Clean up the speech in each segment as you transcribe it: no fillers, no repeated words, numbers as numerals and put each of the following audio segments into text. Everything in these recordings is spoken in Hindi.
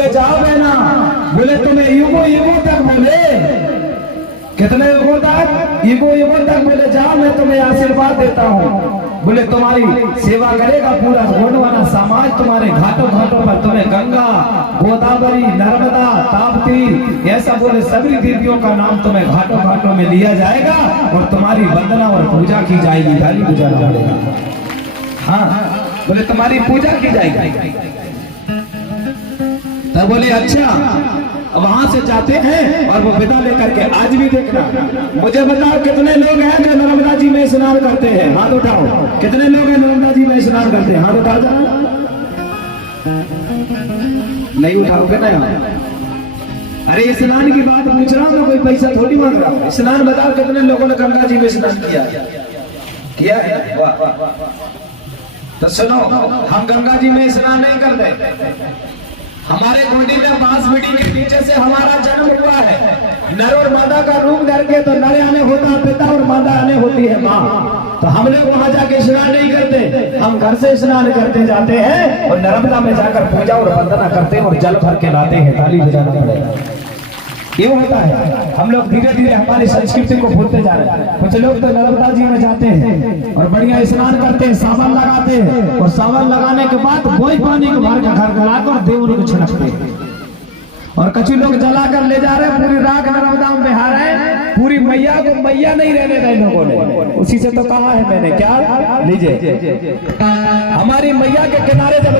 बोले जाओ बहना, बोले तुम्हें युगो युगो तक, बोले कितने युगों तक, युगो तक, बोले जाओ मैं तुम्हें आशीर्वाद देता हूँ। बोले तुम्हारी सेवा करेगा पूरा गोंडवाना समाज, तुम्हारे घाटों घाटों पर तुम्हें गंगा, गोदावरी, नर्मदा, ताप्ती, ऐसा बोले सभी देवियों का नाम तुम्हें घाटों घाटों में लिया जाएगा और तुम्हारी वंदना और पूजा की जाएगी। थाली पूजा पड़ेगा, हाँ बोले तुम्हारी पूजा की जाएगी। तब बोले अच्छा, वहां से जाते हैं और वो विदा लेकर के, आज भी देखना, मुझे बताओ कितने लोग हैं जो नर्मदा जी में स्नान करते हैं, हाथ उठाओ। कितने लोग हैं नर्मदा जी में स्नान करते हैं, हाथ उठा जाओ। नहीं उठाओगे ना यार। अरे स्नान की बात पूछ रहा हूँ मैं, कोई पैसा थोड़ी मांग रहा हूँ। स्नान बताओ कितने लोगों ने गंगा जी में स्नान किया है? वाह। तो सुनो, हम गंगा जी में स्नान नहीं करते। हमारे गोंडी में बांस बीड़ी के नीचे से हमारा जन्म हुआ है। नर और मादा का रूप करके, तो नर आने होता है पिता और मादा आने होती है माँ। तो हम लोग वहां जाके स्नान नहीं करते, हम घर से स्नान करते जाते हैं और नर्मदा में जाकर पूजा और वंदना करते हैं और जल भर के लाते हैं। ताली बजाना पड़ेगा। क्यों होता है? हम लोग धीरे धीरे हमारी संस्कृति को भूलते जा रहे हैं। कुछ लोग तो नर्मदा जी में जाते हैं और बढ़िया स्नान करते हैं, सावन लगाते हैं और सावन लगाने के बाद वही पानी को भर के घर लाकर देवरी को छिड़कते हैं। और कछु लोग जला कर ले जा रहे हैं, पूरी राख नर्मदा में बहा रहे हैं, पूरी मैया को मैया नहीं रहने दे लोगों ने। उसी से तो कहा है मैंने, क्या लीजिए, हमारी मैया के किनारे जब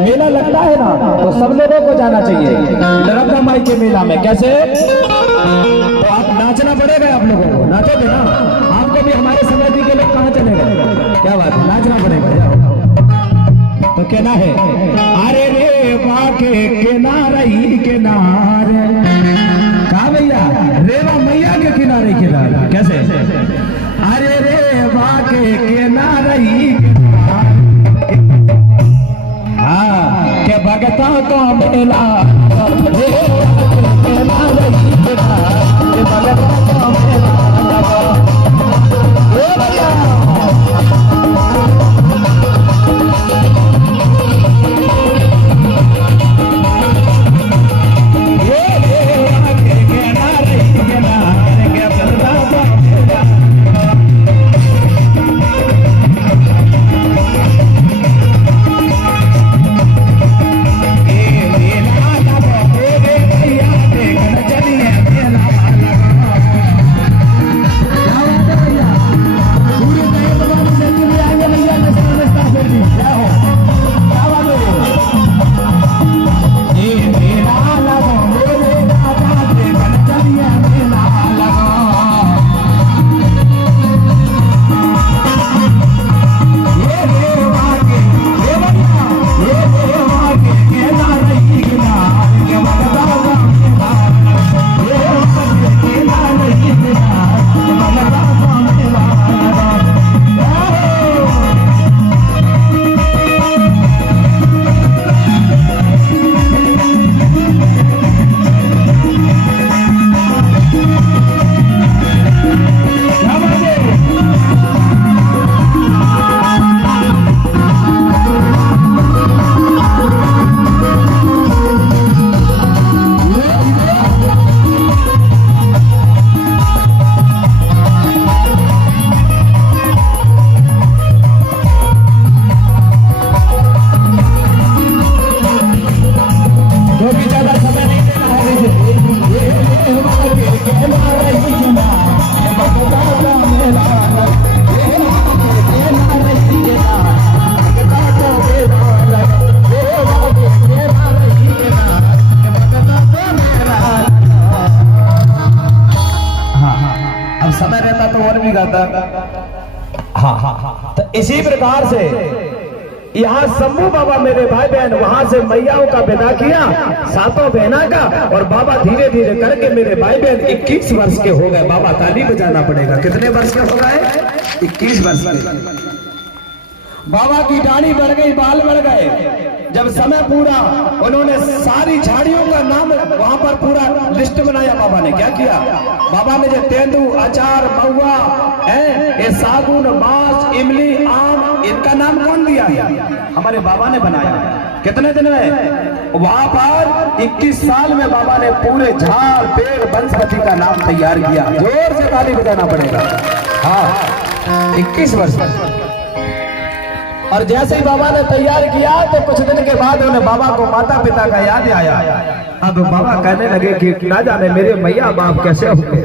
मेला लगता है ना, तो सब लोगों को जाना चाहिए नर्मदा माई के मेला में। कैसे? तो आप नाचना पड़ेगा, आप लोगों को नाचोगे ना, आपको भी हमारे समाधि के लोग कहाँ चले गए? क्या बात है, नाचना पड़ेगा। तो कहना है, अरे रे बाके किनारे किनारे, कहा भैया, रेवा मैया के किनारे किनारे। कैसे? अरे रे बाके किनारे, हाँ के भगता को मेला, हाँ। तो इसी प्रकार से यहाँ शंभू बाबा मेरे भाई बहन वहां से मैयाओं का विदा किया, सातों बहना का, और बाबा धीरे धीरे करके मेरे भाई बहन 21 वर्ष के हो गए। बाबा ताली बजाना पड़ेगा। कितने वर्ष के हो गए? 21 वर्ष के। बाबा की दाढ़ी बढ़ गई, बाल बढ़ गए। जब समय पूरा, उन्होंने सारी झाड़ियों का नाम वहां पर पूरा लिस्ट बनाया। बाबा ने क्या किया? बाबा ने जो तेंदू, अचार, महुआ, ये सागुन, बांस, इमली, आम, इनका नाम कौन दिया है? हमारे बाबा ने बनाया। कितने दिन में? वहां पर 21 साल में बाबा ने पूरे झाड़ पेड़ वनस्पति का नाम तैयार किया। जोर से ताली बजाना पड़ेगा। हाँ 21 वर्ष। और जैसे ही बाबा ने तैयार किया तो कुछ दिन के बाद उन्हें बाबा को माता पिता का याद आया। अब बाबा कहने लगे कि ना जाने मेरे मैया बाप कैसे हो गए।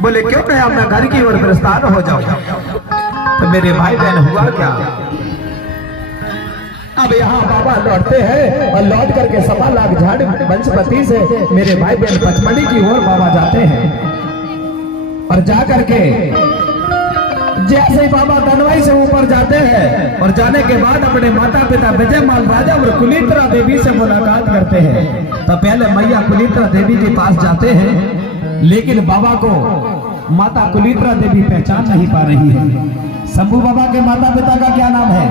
बोले क्यों नहीं, मैं घर की ओर प्रस्थान हो जाऊं। तो मेरे भाई बहन हुआ क्या, अब यहाँ बाबा लौटते हैं और लौट करके 1.25 लाख झाड़ वनस्पति से मेरे भाई बहन पचमढ़ी की ओर बाबा जाते हैं। और जा करके जैसे ही बाबा दनवाई से ऊपर जाते हैं और जाने के बाद अपने माता पिता विजयमाल राजा और कुलीत्रा देवी से मुलाकात करते हैं। तो पहले मैया कुलीत्रा देवी के पास जाते हैं, लेकिन बाबा को माता कुलीत्रा देवी पहचान नहीं पा रही है। शंभू बाबा के माता पिता का क्या नाम है,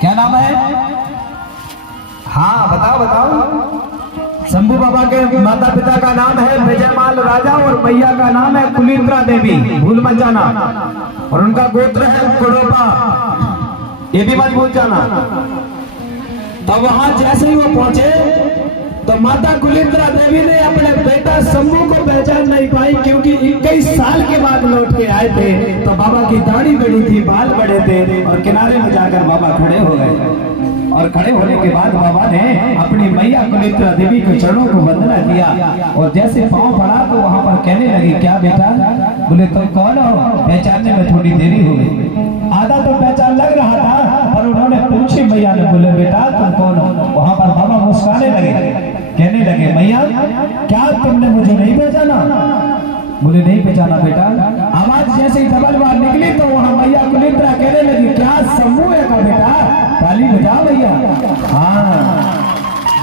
क्या नाम है? हाँ बताओ बताओ। शंभू बाबा के माता पिता का नाम है विजयमाल राजा और मैया का नाम है कुलीत्रा देवी, भूल मत जाना। और उनका गोत्र है कुड़ोपा, ये भी मत भूल जाना। तब वहां जैसे ही वो पहुंचे तो माता कुलीत्रा देवी ने अपने बेटा शंभू को पहचान नहीं पाई, क्योंकि 21 साल के बाद लौट के आए थे। तो बाबा की दाढ़ी बड़ी थी, बाल बड़े थे और किनारे में जाकर बाबा खड़े हो गए। और खड़े होने के बाद बाबा ने अपनी मैया कुलीत्रा देवी के चरणों को वंदना किया। और जैसे पांव पड़ा तो वहां पर कहने लगी, क्या बेटा? बोले तुम कौन हो? पहचानने में थोड़ी देरी हो गई। आधा तो पहचान लग रहा था, पर उन्होंने पूछी मैया ने, बोले बेटा तुम कौन हो? वहां पर बाबा मुस्कुराने लगे, कहने लगे मैया क्या तुमने मुझे नहीं पहचाना? बोले नहीं पहचाना बेटा। आवाज जैसे ही डबल बार निकली तो वहां मैया कुलीत्रा कहने लगी, क्या शंभू है का बेटा? ताली बजा भैया। हाँ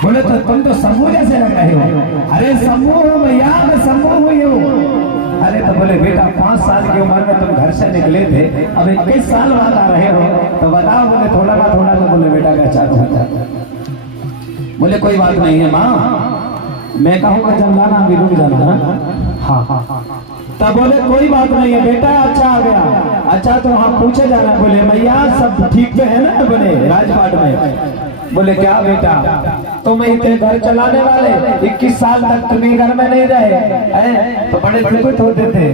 बोले तो तुम तो शंभू जैसे लग रहे हो। अरे शंभू हो भैया, मैं शंभू हुई हूँ। अरे तो बोले बेटा 5 साल की उम्र में तुम घर से निकले थे, अब 21 साल बाद आ रहे हो, तो बताओ। बोले थोड़ा ना थोड़ा तो बोले बेटा का चार होता है। बोले कोई बात नहीं है माँ, मैं कहूँगा जब जाना अभी रुक जाना। हाँ हाँ हाँ। तब बोले कोई बात नहीं है बेटा, अच्छा आ गया। अच्छा तो वहाँ पूछे जाना। बोले मैया सब ठीक तो है ना? बोले राजपाट में। बोले क्या बेटा तुम इतने घर चलाने वाले 21 साल तक तुम्हें घर में नहीं रहे तो बड़े दुखित होते थे।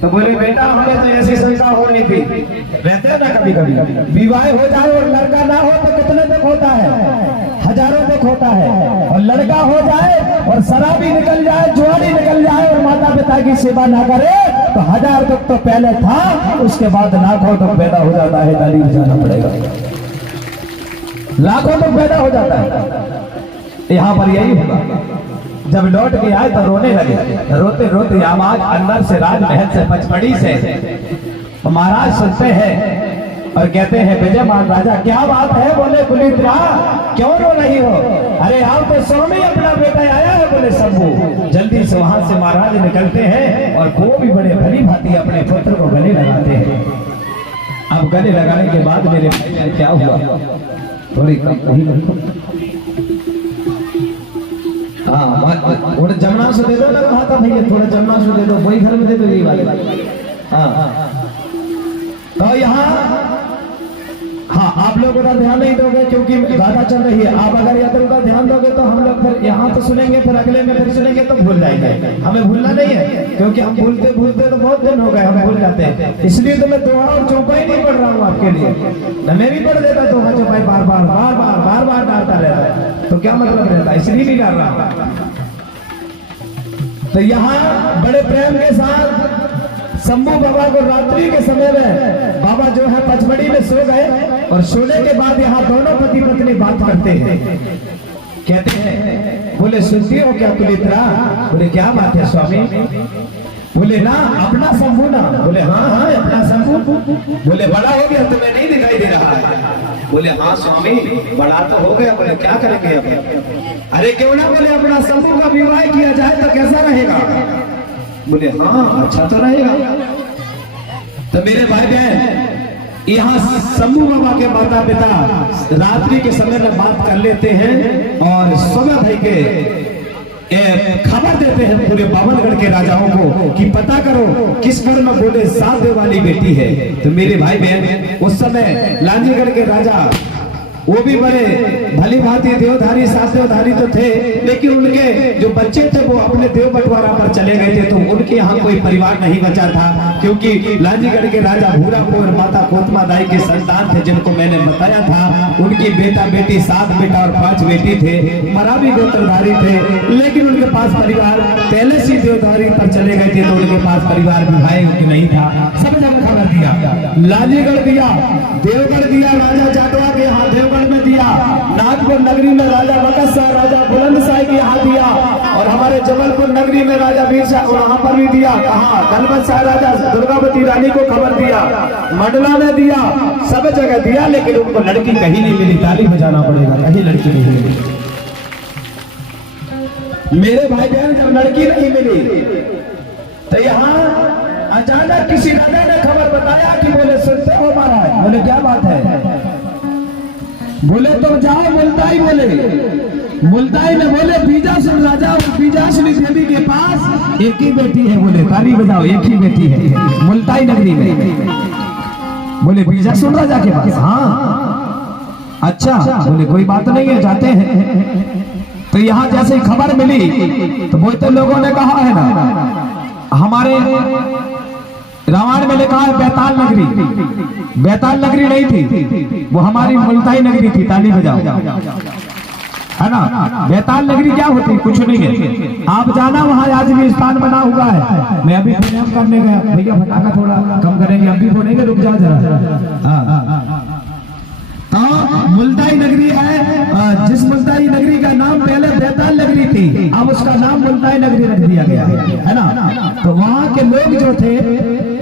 तो बोले बेटा हमें तो ऐसी शंका हो रही थी, रहते हैं ना कभी कभी विवाह हो जाए और लड़का ना हो तो कितने तक होता है? हजारों तक होता है। और लड़का हो जाए और शराबी निकल जाए, जुआरी निकल जाए और माता पिता की सेवा ना करे तो 1000 तक तो पहले था, उसके बाद लाखों तक पैदा हो जाता है। ताली बजाना पड़ेगा। लाखों तक पैदा हो जाता है। यहाँ पर यही होगा। जब लौट के आए तो रोने लगे, रोते रोते आवाज अंदर से राजमहल से पचमढ़ी से महाराज सुनते हैं और कहते हैं विजयमाल राजा क्या बात है? बोले कुलीत्रा क्यों रो रही हो? अरे आओ तो स्वामी अपना बेटा आया है। बोले शंभू। जल्दी से वहां से महाराज निकलते हैं और वो भी बड़े भली भांति अपने पुत्र को गले लगाते हैं। अब गले लगाने के बाद मेरे भाई क्या हुआ, थोड़ी कम नहीं हाँ जमुना से दे दो ना, कहा था भैया थोड़ा जमुना से दे दो, वही घर में दे दो ये वाले। हाँ तो यहाँ हाँ आप लोग उधर ध्यान नहीं दोगे क्योंकि गाना चल रही है। आप अगर इधर उधर ध्यान दोगे तो हम लोग फिर यहाँ तो सुनेंगे, फिर अगले में फिर सुनेंगे तो भूल जाएंगे। हमें भूलना नहीं है क्योंकि हम भूलते भूलते तो बहुत दिन हो गए, हम भूल जाते हैं। इसलिए तो मैं दोहा और चौपाई नहीं पढ़ रहा हूँ आपके लिए। मैं भी पढ़ देता दोहा चौपाई बार बार बार बार बार बार डालता रहता है, तो क्या मतलब रहता है, इसलिए नहीं डाल रहा। तो यहाँ बड़े प्रेम के साथ शंभू बाबा को रात्रि के समय में बाबा जो है पचमढ़ी में सो गए और सोने के बाद यहाँ दोनों पति पत्नी बात करते हैं। कहते हैं बोले सुनती हो क्या कुलीत्रा? बोले क्या बात है स्वामी? बोले ना अपना शंभू ना? बोले हाँ हाँ अपना शंभू। बोले बड़ा हो गया तुम्हें नहीं दिखाई दे रहा है? बोले हाँ स्वामी बड़ा तो हो गया। बोले क्या करेंगे अब? अरे क्यों ना बोले अपना शंभू का विवाह किया जाए तो कैसा रहेगा? बोले हाँ अच्छा तो रहेगा। तो मेरे भाई बहन यहाँ शंभू बाबा के माता पिता रात्रि के समय में बात कर लेते हैं और सुबह भाई के खबर देते हैं पूरे बावनगढ़ के राजाओं को कि पता करो किस घर में बोले 7 देव वाली बेटी है। तो मेरे भाई बहन उस समय लांजीगढ़ के राजा वो भी बड़े भली भांति देवधारी सास देवधारी तो थे, लेकिन उनके जो बच्चे थे वो अपने देव बंटवारा पर चले गए थे, तो उनके यहाँ कोई परिवार नहीं बचा था, क्योंकि लांजीगढ़ के राजा भूरापुर और माता कोतमा दाई के संतान थे, जिनको मैंने बताया था। उनकी बेटा बेटी 7 बेटा और 5 बेटी थे, मरावी गोत्रधारी थे, लेकिन उनके पास परिवार पहले से देवधारी पर चले गए थे, तो उनके पास परिवार विवाह नहीं था। सब जगह खबर दिया, लांजीगढ़ दिया, देवगढ़ दिया, राजा जाटवा के यहाँ देवगढ़ में दिया, नागपुर नगरी में राजा बकस शाह राजा बुलंदशाह के यहाँ दिया, और हमारे जबलपुर नगरी में राजा वीर शाह वहां पर भी दिया। कहा गणपत शाह राजा दुर्गावती रानी को खबर दिया, मंडला में दिया, सब जगह दिया, लेकिन उनको लड़की कहीं नहीं मिली। ताली बजाना पड़ेगा, कहीं लड़की नहीं मिली। मेरे भाई बहन जब लड़की नहीं मिली तो यहाँ अचानक किसी राजा ने खबर बताया कि बोले सुनते हो महाराज? बोले क्या बात है? बोले तुम जाओ मुल्ताई। बोले मुल्ताई में बोले बीजासुर राजा और बीजासुरी देवी के पास एक ही बेटी है। बोले ताली बजाओ, एक ही बेटी है मुल्ताई नगरी में। बोले बीजासुर राजा के पास? हाँ। अच्छा, बोले कोई बात नहीं है, जाते हैं। तो यहाँ जैसे ही खबर मिली तो बोलते लोगों ने कहा है ना, हमारे रामायण में लिखा है बैताल नगरी। बैताल नगरी नहीं थी, वो हमारी मुल्ताई नगरी थी। ताली बजाओ, है ना। बैताल नगरी क्या होती? कुछ नहीं है। आप जाना, वहाँ आज भी स्थान बना हुआ है। मैं अभी प्रणाम करने गया, भैया फटाखा थोड़ा कम करेंगे, अभी फोड़ेंगे, रुक जाओ जरा। मुल्ताई नगरी है, जिस मुल्ताई नगरी का नाम पहले बैताल नगरी थी, अब उसका नाम मुल्ताई नगरी रख दिया गया है ना। तो वहाँ के लोग जो थे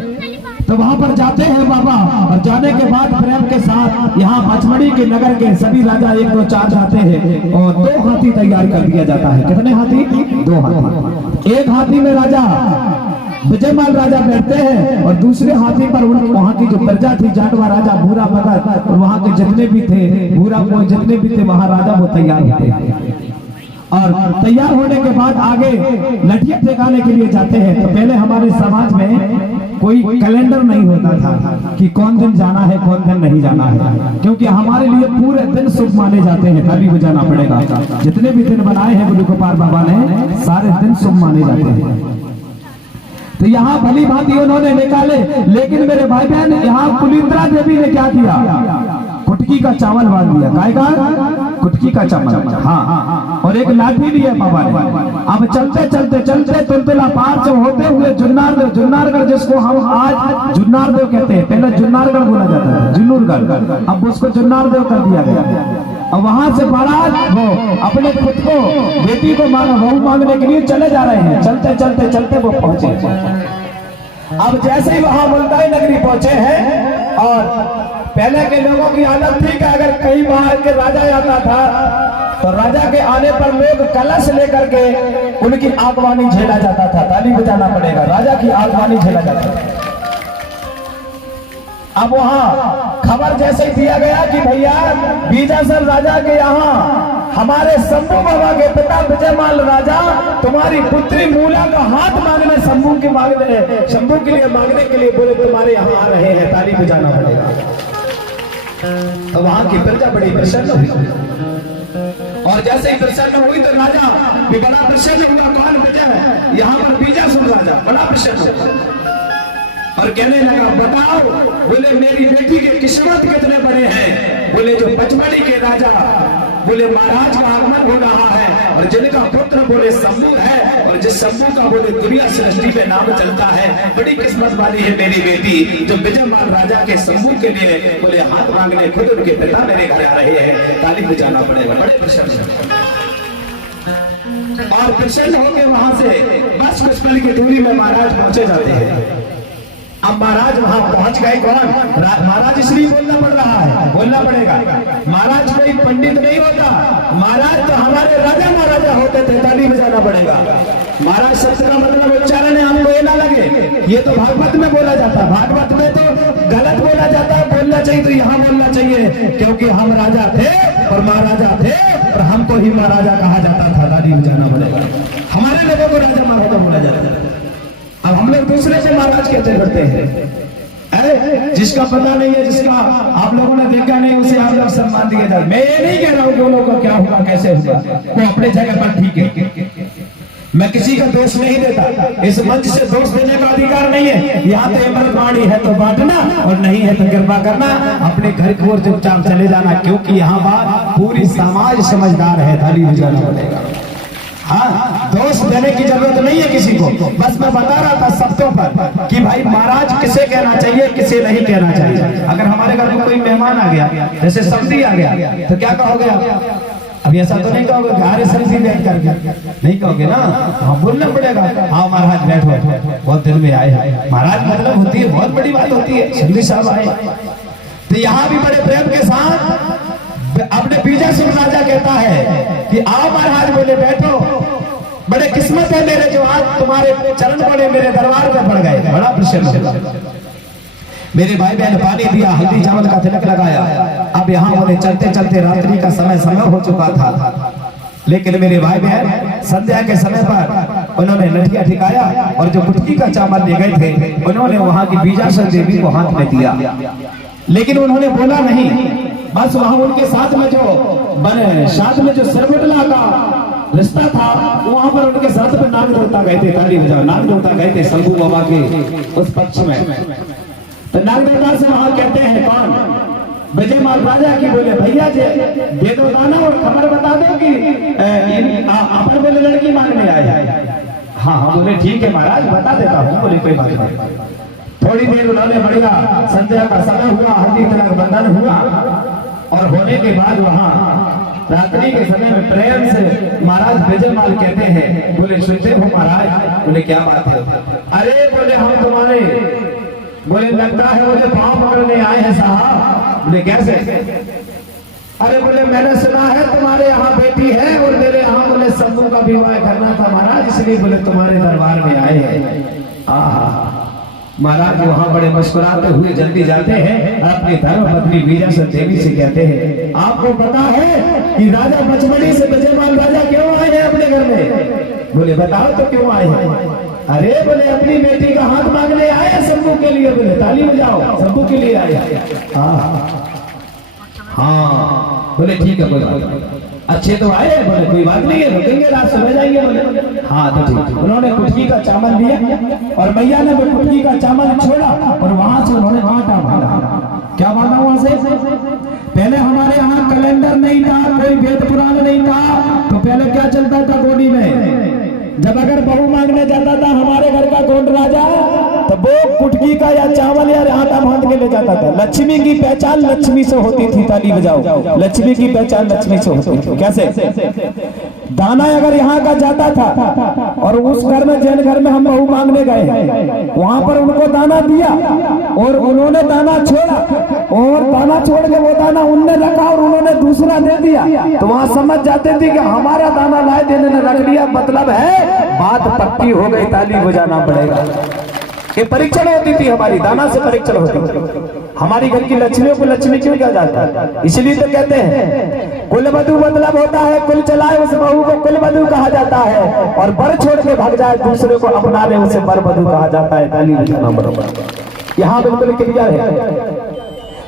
तो वहां पर जाते हैं बाबा, और जाने के बाद प्रेम के साथ यहाँ पचमढ़ी के नगर के सभी राजा 1 2 4 जाते हैं, और 2 हाथी तैयार कर दिया जाता है। कितने हाथी? 2 हाथी। एक हाथी में राजा विजयमाल राजा बैठते हैं, और दूसरे हाथी पर वहाँ की जो प्रजा थी, जाटवा राजा भूरा भगत और वहाँ के जितने भी थे भूरा जितने भी थे वहाँ राजा वो तैयार होते हैं। और तैयार होने के बाद आगे लठिया टेकाने के लिए जाते हैं। तो पहले हमारे समाज में कोई कैलेंडर नहीं होता था कि कौन दिन जाना है कौन दिन नहीं जाना है, क्योंकि हमारे लिए पूरे दिन शुभ माने जाते हैं। ताली बजाना पड़ेगा। जितने भी दिन बनाए हैं गुरु गोपाल बाबा ने, सारे दिन शुभ माने जाते हैं। तो यहाँ भली भांति उन्होंने निकाले, लेकिन मेरे भाई बहन यहाँ कुलिंद्रा देवी ने क्या किया? कुटकी का चावल बांध दिया। काय का? कुटकी का चावल। हाँ, और एक लाठी ली है बाबा ने। अब चलते चलते चलते तुलतुला पार से होते हुए जुन्नारदेव, जुन्नारगढ़ जिसको हम आज जुन्नारदेव कहते हैं, पहले जुन्नारगढ़ बोला जाता था, जुन्नूरगढ़, अब उसको जुन्नारदेव कर दिया गया। और वहां से बारात वो अपने खुद को बेटी को बहू मांगने के लिए चले जा रहे हैं। चलते चलते चलते वो पहुंचे। अब जैसे ही वहां मुल्ताई नगरी पहुंचे हैं, और पहले के लोगों की हालत थी कि अगर कहीं बाहर के राजा आता था तो राजा के आने पर लोग कलश लेकर के उनकी आगवानी झेला जाता था। ताली बजाना पड़ेगा, राजा की आगवानी झेला जाता था। अब वहां खबर जैसे ही दिया गया कि भैया बीजासुर राजा के यहाँ हमारे शंभू बाबा के पिता विजयमाल राजा तुम्हारी पुत्री मूला का हाथ मांगने शंभू के लिए मांगने के लिए बोले तुम्हारे यहाँ आ रहे हैं। ताली बजाना पड़ेगा। तो वहां की प्रजा बड़ी प्रसन्न हुई, और जैसे ही प्रसन्न हुई तो राजा भी बड़ा प्रसन्न हुआ। कौन? विजय, यहाँ पर बीजासुर राजा बड़ा प्रसन्न हुआ और कहने लगा बताओ, बोले मेरी बेटी के किस्मत कितने बड़े हैं। बोले जो पचमढ़ी के राजा बोले महाराज का आगमन हो रहा है, और जिनका पुत्र बोले शंभू है, और जिस शंभू का बोले दुनिया सृष्टि में नाम चलता है, बड़ी किस्मत वाली है मेरी बेटी जो विजयमाल राजा के शंभू के लिए बोले हाथ मांगने खुद उनके पिता मेरे घर आ रहे हैं। ताली बजाना पड़ेगा। बड़े प्रसन्न और प्रसन्न होकर वहां से बस कुछ पल की दूरी में महाराज पहुंचे जाते हैं। अब महाराज वहां पहुंच गए। कौन? महाराज इसलिए बोलना पड़ रहा है, बोलना पड़ेगा। महाराज कोई पंडित नहीं होता, महाराज तो हमारे राजा महाराजा होते थे। ताली बजाना पड़ेगा। महाराज शब्द का मतलब उच्चारण है, हमको ये ना लगे ये तो भागवत में बोला जाता है, भागवत में तो गलत बोला जाता है। बोलना चाहिए तो यहाँ बोलना चाहिए, क्योंकि हम राजा थे और महाराजा थे, और हमको ही महाराजा कहा जाता था। ताली बजाना पड़ेगा। हमारे लोगों को राजा महाराजा बोला जाता है। अब हम लोग दूसरे से महाराज कहते करते हैं। है, जिसका पता नहीं है, जिसका आप लोगों ने देखा नहीं, उसे आप लोग सम्मान दिए जाए। मैं ये नहीं कह रहा हूँ कि लोगों का क्या होगा कैसे होगा, वो अपने जगह पर ठीक है, मैं किसी का दोष नहीं देता। इस मंच से दोष देने का अधिकार नहीं है। यहाँ पे अमृतवाणी है तो बांटना, और नहीं है तो कृपा करना, अपने घर की ओर चुपचाप चले जाना, क्योंकि यहाँ बात पूरी समाज समझदार है। थाली बजाना पड़ेगा। हाँ, दोष देने की जरूरत नहीं है किसी को, बस मैं बता रहा था सबको पर कि भाई महाराज किसे कहना चाहिए, किसे नहीं कहना चाहिए। अगर हमारे घर में कोई मेहमान आ गया, जैसे सब्जी आ गया, तो क्या कहोगे आप? अभी ऐसा तो नहीं कहोगे अरे सब्जी बैठ करके, नहीं कहोगे ना, हाँ बोलना पड़ेगा। हाँ महाराज बैठो, बहुत दिन में आए महाराज, मतलब होती है, बहुत बड़ी बात होती है, सब्जी साहब आए। तो यहाँ भी बड़े प्रेम के साथ अपने बीजासुर राजा कहता है कि आओ महाराज, बोले बैठो, बड़े किस्मत है मेरे जो आज तुम्हारे चरण पड़े, मेरे दरबार में पड़ गए, बड़ा प्रसन्न। मेरे भाई बहन पानी दिया, हल्दी चावल का तिलक लगाया। अब यहाँ बोले चलते चलते रात्रि का समय हो चुका था, लेकिन मेरे भाई बहन संध्या के समय पर उन्होंने लठिया ठिकाया, और जो कुटकी का चावल ले गए थे उन्होंने वहाँ की बीजासुर देवी को हाथ में दिया, लेकिन उन्होंने बोला नहीं। बस वहाँ उनके साथ में जो सरमुटला का रिश्ता था, वहाँ पर उनके साथ में नाग देवता गए थे, ताली बजाओ, नाग देवता गए थे शंभू बाबा के उस पक्ष में। तो नाग देवता से वहाँ कहते हैं कौन? विजयमाल राजा की। बोले भैया जी दे दो दाना और खबर बता दो कि अपन बोले लड़की मांगने आए। हाँ हाँ बोले ठीक है महाराज बता देता हूँ। बोले कोई बात नहीं। थोड़ी देर उन्होंने बढ़िया, संध्या का समय हुआ, हल्दी तिलक बंधन हुआ, और होने के बाद वहाँ रात्रि के समय में प्रेम से महाराज विजयमाल कहते हैं, बोले सुनते हो महाराज? बोले क्या बात है? अरे बोले हम तुम्हारे, बोले लगता है मुझे पाँव पकड़ने आए हैं साहब। बोले कैसे? अरे बोले मैंने सुना है तुम्हारे यहाँ बेटी है, और मेरे यहाँ बोले शंभू का विवाह करना था महाराज, इसलिए बोले तुम्हारे दरबार में आए हैं। महाराज वहाँ बड़े मुस्कुराते हुए जल्दी जाते हैं, अपनी धर्म पत्नी बीजासुर देवी से कहते हैं, आपको पता है कि राजा पचमढ़ी से विजयमाल राजा क्यों आए हैं अपने घर में? बोले बताओ तो क्यों आए हैं? अरे बोले अपनी बेटी का हाथ मांगने आए शंभू के लिए। बोले ताली बजाओ, शंभू के लिए आए। हाँ बोले ठीक है, बोले अच्छे तो आए। बोले कोई बात नहीं है, रुकेंगे, रात सुबह जाएंगे। बोले हाँ तो ठीक। उन्होंने कुटकी का चावल दिया, और मैया ने वो कुटकी का चावल छोड़ा, और वहां से उन्होंने बांटा। क्या बांटा वहां से? पहले हमारे यहाँ कैलेंडर नहीं था, कोई वेद पुराण नहीं था, तो पहले क्या चलता था गोदी में? जब अगर बहू मांगने जाता था हमारे घर का कौन राजा, तो वो कुटकी का या चावल या आटा बांध के ले जाता था। लक्ष्मी की पहचान लक्ष्मी से होती थी। ताली बजाओ, लक्ष्मी की पहचान लक्ष्मी से होती थी। कैसे? दाना अगर यहाँ का जाता था, और उस घर में जिन घर में हम बहू मांगने गए, वहां पर उनको दाना दिया, और उन्होंने दाना छोड़ा, और दाना छोड़ के वो दाना उनने रखा और उन्होंने दूसरा दे दिया, तो वहां समझ जाते थे कि हमारा दाना लाए देने ने रख लिया, मतलब है बात पक्की हो गई, ताली बजाना पड़ेगा। ये परीक्षण होती थी हमारी, दाना से परीक्षण होती थी। हमारी घर की लक्ष्मियों को लक्ष्मी क्यों कहा जाता है? इसलिए तो कहते हैं कुलवधू मतलब होता है कुल चलाए उस बहू को कुलवधू कहा जाता है, और बर छोड़ के भाग जाए दूसरे को अपना ले उसे बरवधू कहा जाता है। ताली बजाना बराबर। यहाँ बिल्कुल क्लियर है।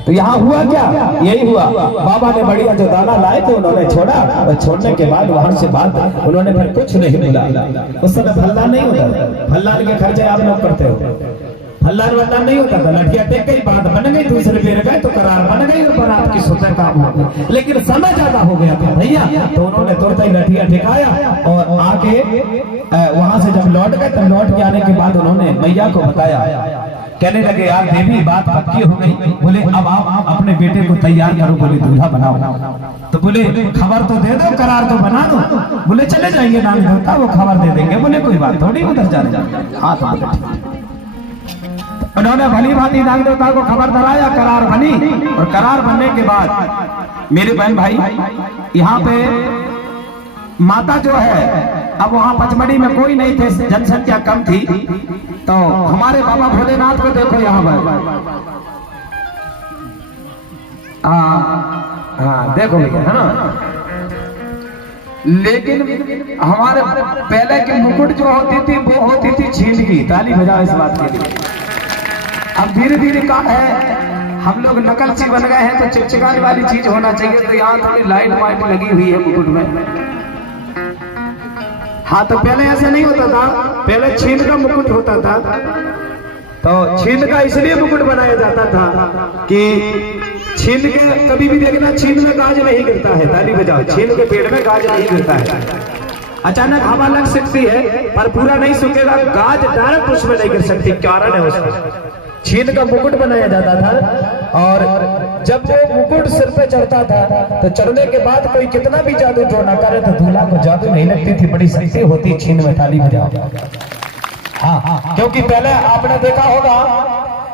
तो यहाँ हुआ क्या? यही हुआ, बाबा ने बढ़िया जो दाना लाए थे उन्होंने छोड़ा, और छोड़ने के बाद वहां से बात उन्होंने फिर कुछ नहीं बोला। उस समय फल्लान नहीं होता, फल्लान के खर्चे आप लोग करते हो, फल्लान वल्लान नहीं होता था। लड़कियां टेक गई, बात बन गई, दूसरे बेर गए तो करार बन गई, और बारात की सुबह काम हो गया। लेकिन समय ज्यादा हो गया था भैया, तो उन्होंने तुरंत ही लठिया ठिकाया, और आके वहां से जब लौट गए, तब लौट के आने के बाद उन्होंने मैया को बताया। कहने लगे यार देवी बात पक्की हो गई। बोले अब आप अपने बेटे को तैयार करो, बोले दूल्हा बनाओ। तो बोले खबर तो दे दो, करार तो बना दो। बोले चले जाएंगे नाग देवता, वो खबर दे देंगे। बोले कोई बात थोड़ी, उधर जाने। हाँ उन्होंने भली भांति नाग देवता को खबर कराया, करार बनी, और करार बनने के बाद मेरे बहन भाई यहाँ पे माता जो है, अब वहाँ पचमढ़ी में कोई नहीं थे, जनसंख्या कम थी, तो हमारे बाबा भोलेनाथ को देखो यहाँ पर। हाँ देखो है ना। लेकिन हमारे पहले की मुकुट जो होती थी वो होती थी छीन की। ताली बजाओ इस बात के लिए। अब धीरे धीरे का है, हम लोग नकल सी बन गए हैं, तो चिकचिकाने वाली चीज होना चाहिए। तो यहाँ थोड़ी लाइट वाइट लगी हुई है मुकुट में। हाँ, तो पहले ऐसा नहीं होता था, पहले छीन का मुकुट होता था। तो छीन का इसलिए मुकुट बनाया जाता था कि छीन के कभी भी देखना, छीन में गाज नहीं गिरता है। ताली बजाओ, छीन के पेड़ में गाज नहीं गिरता है। अचानक हवा लग सकती है पर पूरा नहीं सूखेगा, गाज डायरेक्ट उसमें नहीं गिर सकती, कारण है उसका। छीन का मुकुट बनाया जाता था, और जब वो मुकुट सिर पे चढ़ता था तो चढ़ने के बाद कोई कितना भी जादू जो ना करे तो दूल्हा को जादू नहीं लगती थी, बड़ी शक्ति होती छीन में। ताली बजाओ। हाँ, क्योंकि पहले आपने देखा होगा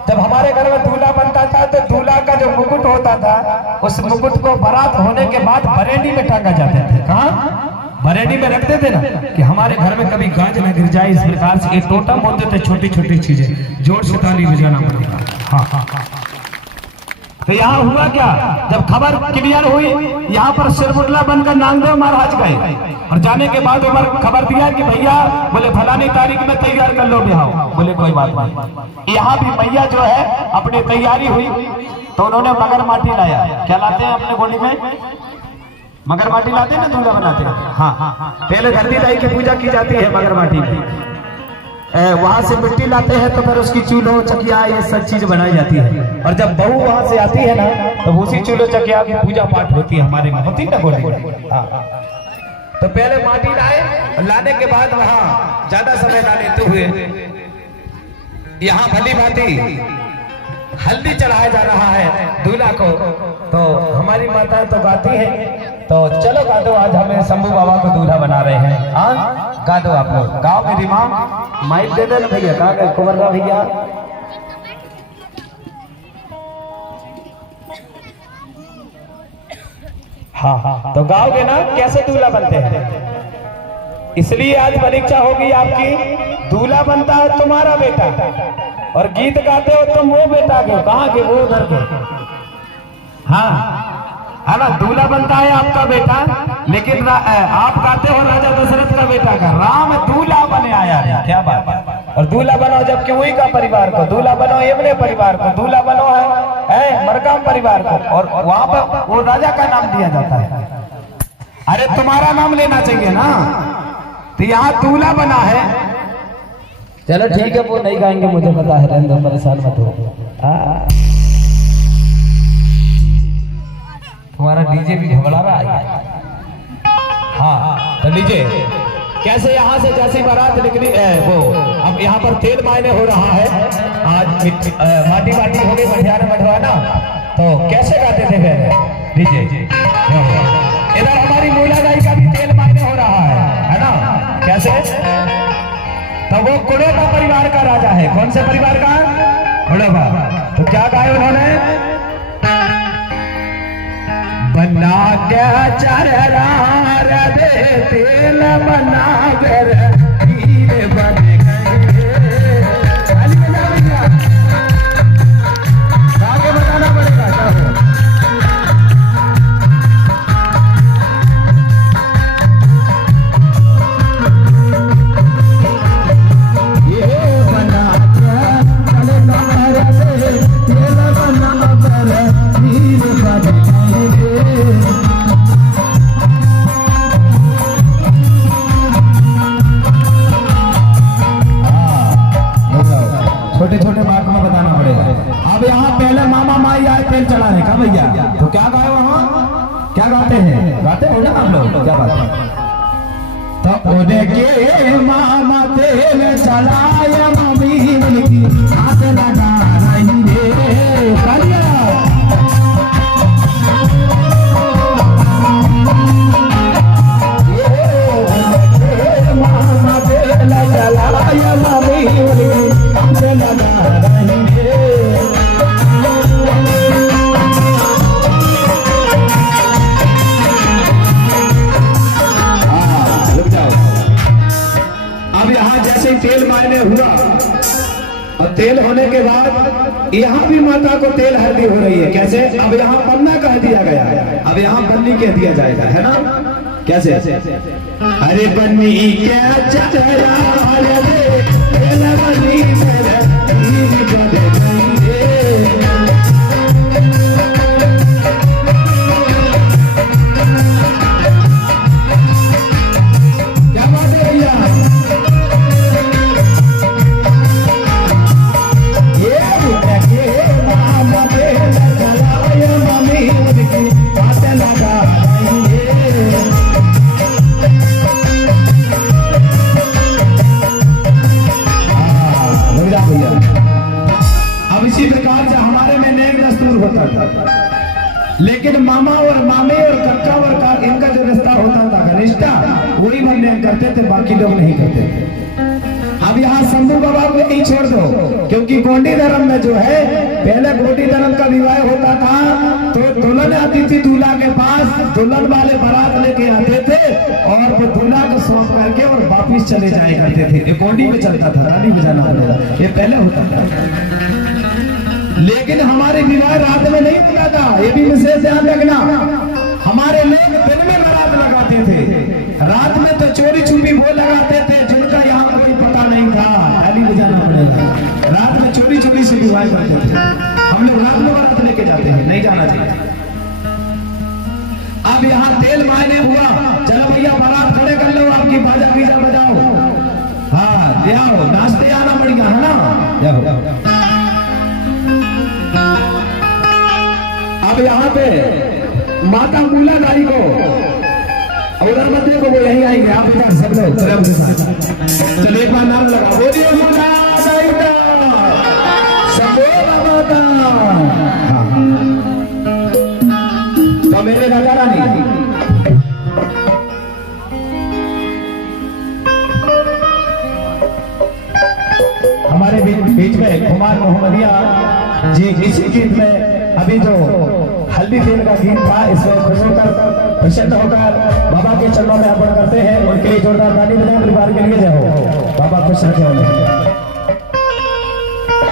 जब हमारे घर में दूल्हा बनता था तो दूल्हा का जो मुकुट होता था, उस मुकुट को बारात होने के बाद बरेली में टांगा जाते थे। कहाँ? बरेली में रखते थे ना, कि हमारे घर में कभी गाज न गिर जाए। इस प्रकार से एक टोटम होते थे, छोटी छोटी चीजें। जोर से ताली बजाना पड़ेगा। हाँ। तो यहाँ हुआ क्या, जब खबर क्लियर हुई, यहाँ पर सिरमुटला बनकर नागदेव महाराज गए, और जाने के बाद एक बार खबर दिया कि भैया, बोले फलानी तारीख में तैयार कर लो ब्याह। बोले कोई बात नहीं। यहाँ भी मैया जो है अपनी तैयारी हुई, तो उन्होंने मगर माटी लाया। क्या लाते हैं अपने गोली में? मगर माटी लाते हैं ना, दूल्हा बनाते हैं। हाँ, पहले धरती दाई की पूजा की जाती है मगर माटी में। वहां से मिट्टी लाते हैं तो फिर उसकी चूल्हो चकिया ये सब चीज बनाई जाती है। और जब बहू वहां से आती है ना, तो उसी चूल्हो चकिया की पूजा पाठ होती है हमारे में, होती ना गोली। तो पहले माटी लाए, और लाने के बाद वहां ज्यादा समय ना लेते हुए यहाँ भली भांति हल्दी चढ़ाया जा रहा है दूल्हा को। तो हमारी माता तो गाती है, तो चलो गा दो, आज हमें शंभू बाबा को दूल्हा बना रहे हैं। हाँ, गा दो आप लोग, गाओ मेरी माँ। माइक दे देना भैया, कहाँ गए कुंवर का भैया? हाँ, तो गाओगे ना कैसे दूल्हा बनते हैं। इसलिए आज परीक्षा होगी आपकी। दूल्हा बनता है तुम्हारा बेटा, और गीत गाते हो तुम वो बेटा के, कहाँ के? वो उधर के। हाँ, है ना, दूल्हा बनता है आपका बेटा, लेकिन आप गाते हो राजा दशरथ का बेटा का। राम दूल्हा बने आया है, क्या बात है। और दूल्हा बनो जबकि वही का परिवार को, दूल्हा बनो यमने परिवार को, दूल्हा बनो है मरकाम परिवार को, और वहां पर वो राजा का नाम दिया जाता है। अरे तुम्हारा नाम लेना चाहिए ना, तो यहाँ दूल्हा बना है। चलो ठीक है, वो नहीं गाएंगे, मुझे पता है, रहने दो, परेशान मत हो। तुम्हारा डीजे भी घबरा रहा है। हाँ, तो डीजे कैसे यहाँ से जैसी बारात निकली वो अब यहाँ पर तेल मायने हो रहा है। आज माटी हो गई, मठियाना मठवाना, तो कैसे गाते थे फिर डीजे? इधर हमारी मूला गाई का भी तेल मायने हो रहा है ना? कैसे? तो वो कुड़ोबा परिवार का राजा है। कौन से परिवार का? कुड़ोबा। तो क्या गाए उन्होंने? बना के चररा रे तेल बना कर हीरे बन गए। आगे बताना पड़ेगा। ये बना के चररा रे तेल बना कर हीरे बन गए। छोटे छोटे बात में बताना पड़ेगा। अब यहाँ पहले मामा माई आए तेल चढ़ाने का भैया, तो क्या गाए वहाँ? क्या गाते हैं? गाते हो ना आप लोग? क्या बात है? तो उनके मामा तेल चढ़ाया, मम्मी उनकी हाथ लगा रही है। मामा तेल चढ़ाया, मम्मी उनकी हाथ लगा रही है। अब यहाँ जैसे तेल मारने हुआ, और तेल होने के बाद यहाँ भी माता को तेल हल्दी हो रही है। कैसे? अब यहाँ पन्ना कह दिया गया, अब यहाँ बन्नी कह दिया जाएगा, है ना? कैसे? अरे बन्नी क्या चचरा रे तेल बन्नी तेल निष्ठा वही बंदे करते थे, बाकी लोग नहीं करते थे। अब यहाँ शंभू बाबा को नहीं छोड़ दो, क्योंकि गोंडी धर्म में जो है पहले गोंडी धर्म का विवाह होता था तो दुल्हन आती थी दूल्हा के पास, दुल्हन वाले बारात लेके आते थे और वो दूल्हा को सौंप करके और वापिस चले जाए करते थे। ये गोंडी में चलता था, रानी बजाना पड़ेगा, ये पहले होता था। लेकिन हमारे विवाह रात में नहीं होता था, ये भी विशेष ध्यान रखना। हमारे लोग दिन में बारात लगाते थे, रात में तो चोरी छुपी वो लगाते थे जिनका यहाँ कोई पता नहीं था, ताली बजाना पड़ेगा। रात में चोरी छुपी से विवाह करते थे। हम लोग रात में बारात लेके जाते हैं, नहीं जाना चाहिए। अब यहाँ तेल मायने हुआ, चलो भैया बारात खड़े कर लो, आपकी बाजा बीजा बजाओ, हाँ ले आओ, नाचते आना बढ़िया है ना। अब यहाँ पे माता मूला नारी को उधर मत देखो, वो यहीं आएंगे, आप इधर सब लोग प्रेम के साथ चलिए, एक बार नाम लगा, बोलिए मूला नारी का सबो बाबा का। तो मेरे राजा रानी हमारे बीच में कुमार मोहम्मदिया जी इसी गीत में अभी जो हल्दी तेल का गीत था, इसमें खुश होकर प्रसन्न होकर बाबा के चरणों में अर्पण करते हैं। उनके लिए जोरदार ताली बजाएं, परिवार के लिए जय हो, बाबा खुश रखे उन्हें।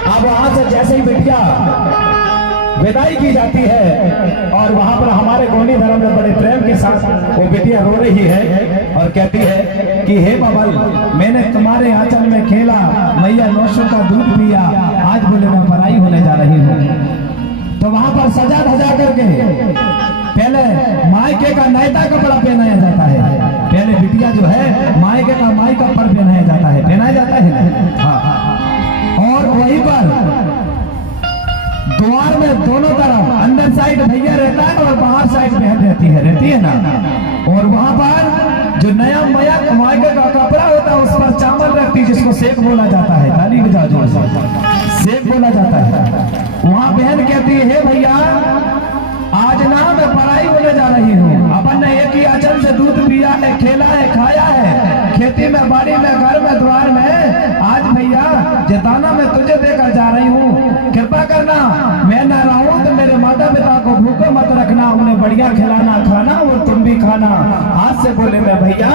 अब वहां से जैसे ही बिटिया विदाई की जाती है और वहां पर हमारे गोंडी धर्म में बड़े प्रेम के साथ वो बेटिया रो रही है और कहती है कि हे बबल, मैंने तुम्हारे आंचल में खेला, मैया 900 का दूध पिया, आज बोले मैं पराई होने जा रही हूँ। तो वहां पर सजा धजा करके पहले मायके का नैता कपड़ा पहनाया जाता है, पहले बिटिया जो है मायके का माई का पर पहनाया जाता है, पहनाया जाता है हाँ। और वहीं पर द्वार में दोनों तरफ अंदर साइड भैया रहता है और बाहर साइड बहन रहती है ना। और वहां पर जो नया मया मायके का कपड़ा होता है उस पर चावल रखती, जिसको सेक बोला जाता है, ताली बजा जोर से सेक बोला जाता है। वहां बहन कहती है, हे भैया आज ना मैं पढ़ाई होने जा रही हूँ, अपन ने एक ही आंचल से दूध पिया है, खेला है, खाया है, खेती में, बाड़ी में, घर में, द्वार में, आज भैया जताना मैं तुझे देकर जा रही हूँ, कृपा करना मैं ना रहूं तो मेरे माता पिता को भूखो मत रखना, उन्हें बढ़िया खिलाना खाना और तुम भी खाना। हाथ से बोले मैं भैया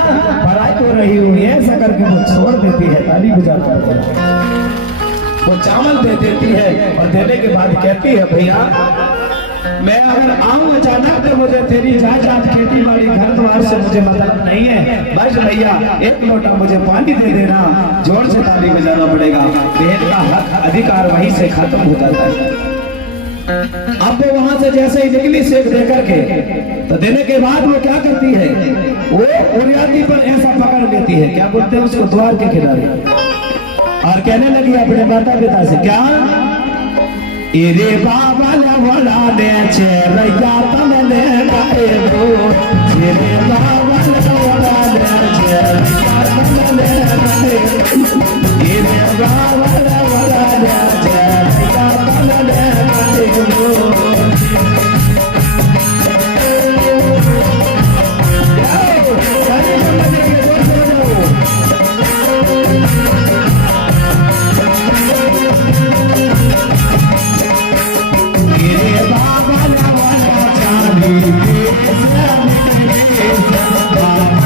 पढ़ाई हो रही हूँ, ऐसा करके वो छोड़ देती है, ताली बजाकर वो चावल दे देती है और देने के बाद कहती है भैया मैं अगर आऊं अचानक तो मुझे तेरी जात खेती बाड़ी घर द्वार से मुझे मतलब नहीं है, बस भैया एक लोटा मुझे पानी दे देना, जोर से ताली बजाना पड़ेगा। बहन का हक अधिकार वहीं से खत्म हो जाता है। अब वो वहां से जैसे ही निकली सेक दे करके, तो देने के बाद वो क्या करती है, वो उरियाती पर ऐसा पकड़ लेती है, क्या बोलते हैं उसको, द्वार के किनारे, और कहने लगी अपने माता पिता से, क्या इरे बाबा लवड़ा ने चेरैया तमने गाए दो, इरे बाबा लवड़ा ने चेरैया तमने गाए दो, इरे बाबा लवड़ा ने चेरैया तमने गाए दो। बाबा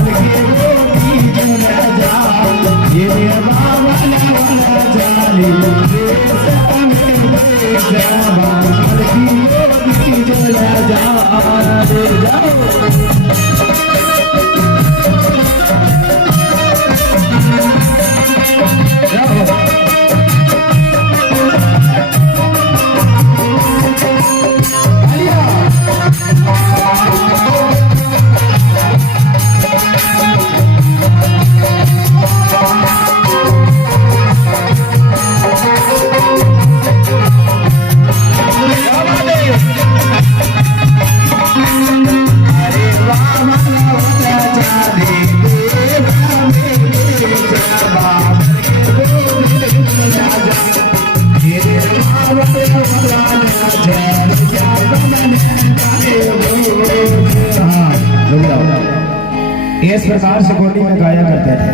इस प्रकार से गोली में गाया करते थे।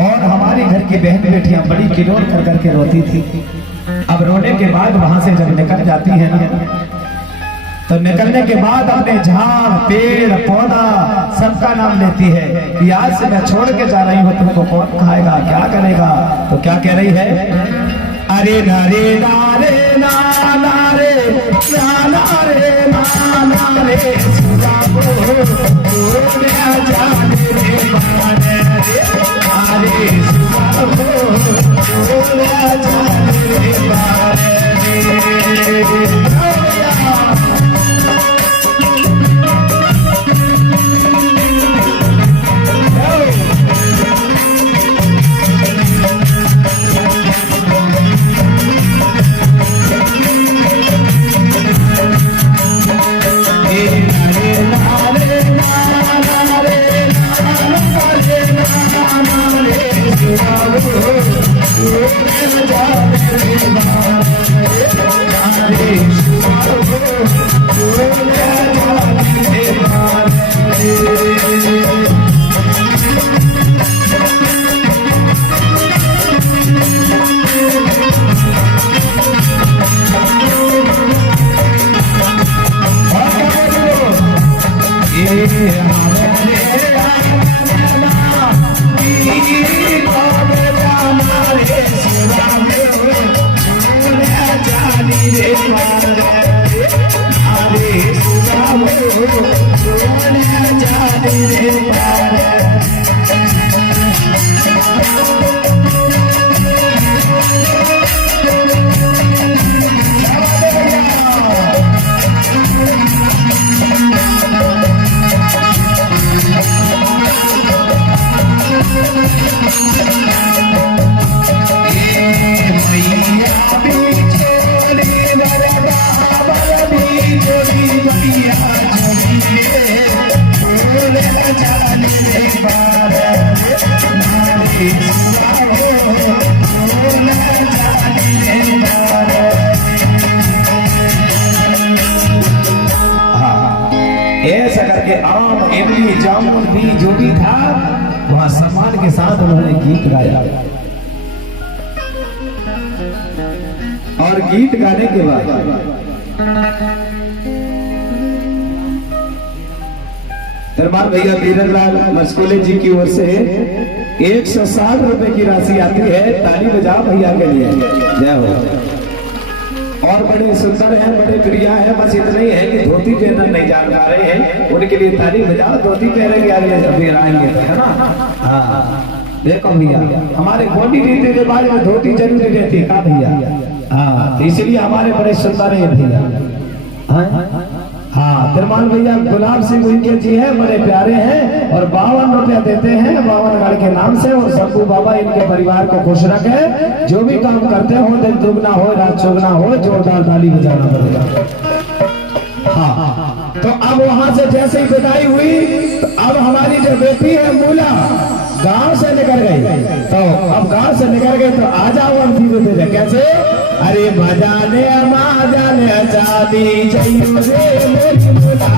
और हमारे घर की बहन बेटियां बड़ी किलोल कर करके रोती थी। अब रोने के बाद वहां से जब निकल जाती है ना, तो निकलने के बाद अपने झाड़ पेड़ पौधा सबका नाम लेती है कि आज से मैं छोड़ के जा रही हूँ, तुमको कौन खाएगा, क्या करेगा। तो क्या कह रही है, अरे नारे नारे नारे नारे नारे ऐसा करके आम इमली जामुन भी जो भी था वहां सम्मान के साथ उन्होंने गीत गाया। और गीत गाने के बाद दरबार भैया वीरलाल मस्कोले जी की ओर से 160 रुपए की राशि आती है। ताली बजाओ भैया के लिए, जय हो। और बड़े सुंदर हैं, बड़े प्रिय हैं। बस इतना ही है कि धोती पहनना नहीं जान पा रहे हैं, उनके लिए ताली बजाओ। धोती पहनेंगे अगले जब फिर आएंगे, है ना। हाँ देखो भैया, हमारे गोंडी रीति रिवाज में धोती जरूरी रहती है का भैया। हाँ इसलिए हमारे बड़े सुंदर है भैया। हाँ तिरमान भैया गुलाब सिंह उनके जी है, बड़े प्यारे हैं और 52 रुपया देते हैं 52 के नाम से। और शंभू बाबा इनके परिवार को खुश रखे, जो भी काम करते हो दिन दुगना हो रात चौगना हो, जोरदार ताली बजाना पड़ेगा। हाँ तो अब वहां से जैसे ही विदाई हुई, तो अब हमारी जो बेटी है मूला गांव से निकल गई। तो अब गांव से निकल गई तो आ जाओ हम धीरे धीरे। कैसे, अरे मजाने मजाने चांदी चाहिए रे मेरी मूला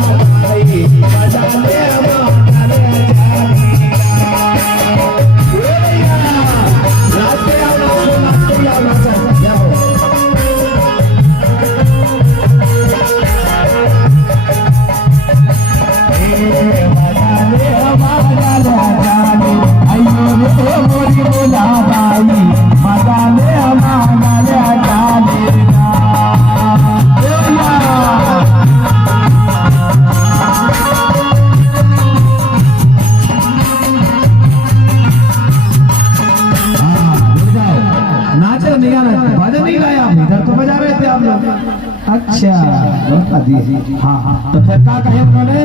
भाई, मजाने मजाने चांदी रास्ते अच्छा हाँ हाँ। तो फिर क्या कहे उन्होंने,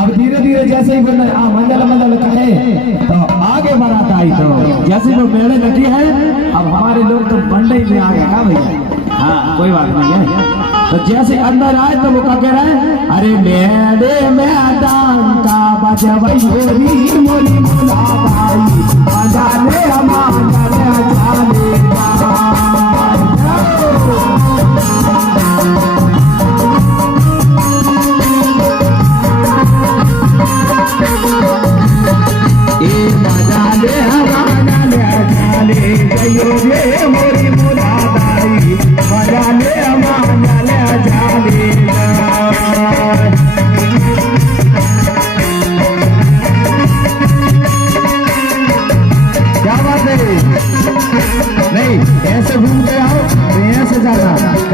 अब धीरे धीरे जैसे ही बोले मंडल मंडल कहे तो आगे बारात आई। तो जैसे वो मेले लगी है, अब हमारे लोग तो मंडई में आ गए का भैया। हाँ कोई बात नहीं है। तो जैसे अंदर आए तो वो क्या कह रहे हैं, अरे मेरे मैदान का बजवई मोरी मोरी मुला भाई, बजाने हमारे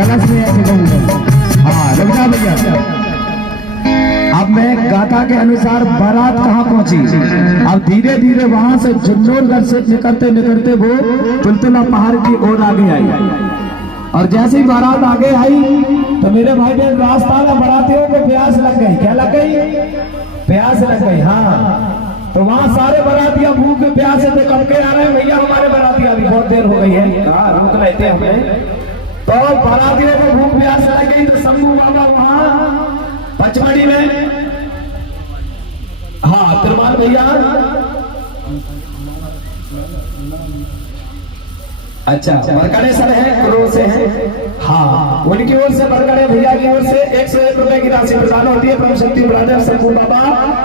कलश में ऐसे कहूँगा। हाँ रुक जा भैया, अब मैं गाथा के अनुसार बारात कहाँ पहुंची। अब धीरे धीरे वहां से जुन्नूरगढ़ से निकलते निकलते वो तुलतुला पहाड़ की ओर आगे आई, और जैसे ही बारात आगे आई तो मेरे भाई बहन रास्ता में बारातियों को प्यास लग गई। क्या लग गई? प्यास लग गई। हाँ, तो वहाँ सारे बारातिया भूख प्यास से कब के आ रहे हैं भैया, हमारे बारातिया अभी बहुत देर हो गई है। हाँ रुक रहे थे हमें, तो बारातियों को भूख प्यास लग गई तो शंभू बाबा वहाँ पचमढ़ी में, हाँ तिरमान भैया, अच्छा बरकड़े सर है क्रो से है, हाँ उनकी ओर से बरकड़े भैया की ओर से 101 रुपए की राशि प्रदान होती है। परम शक्ति ब्रादर शंभू बाबा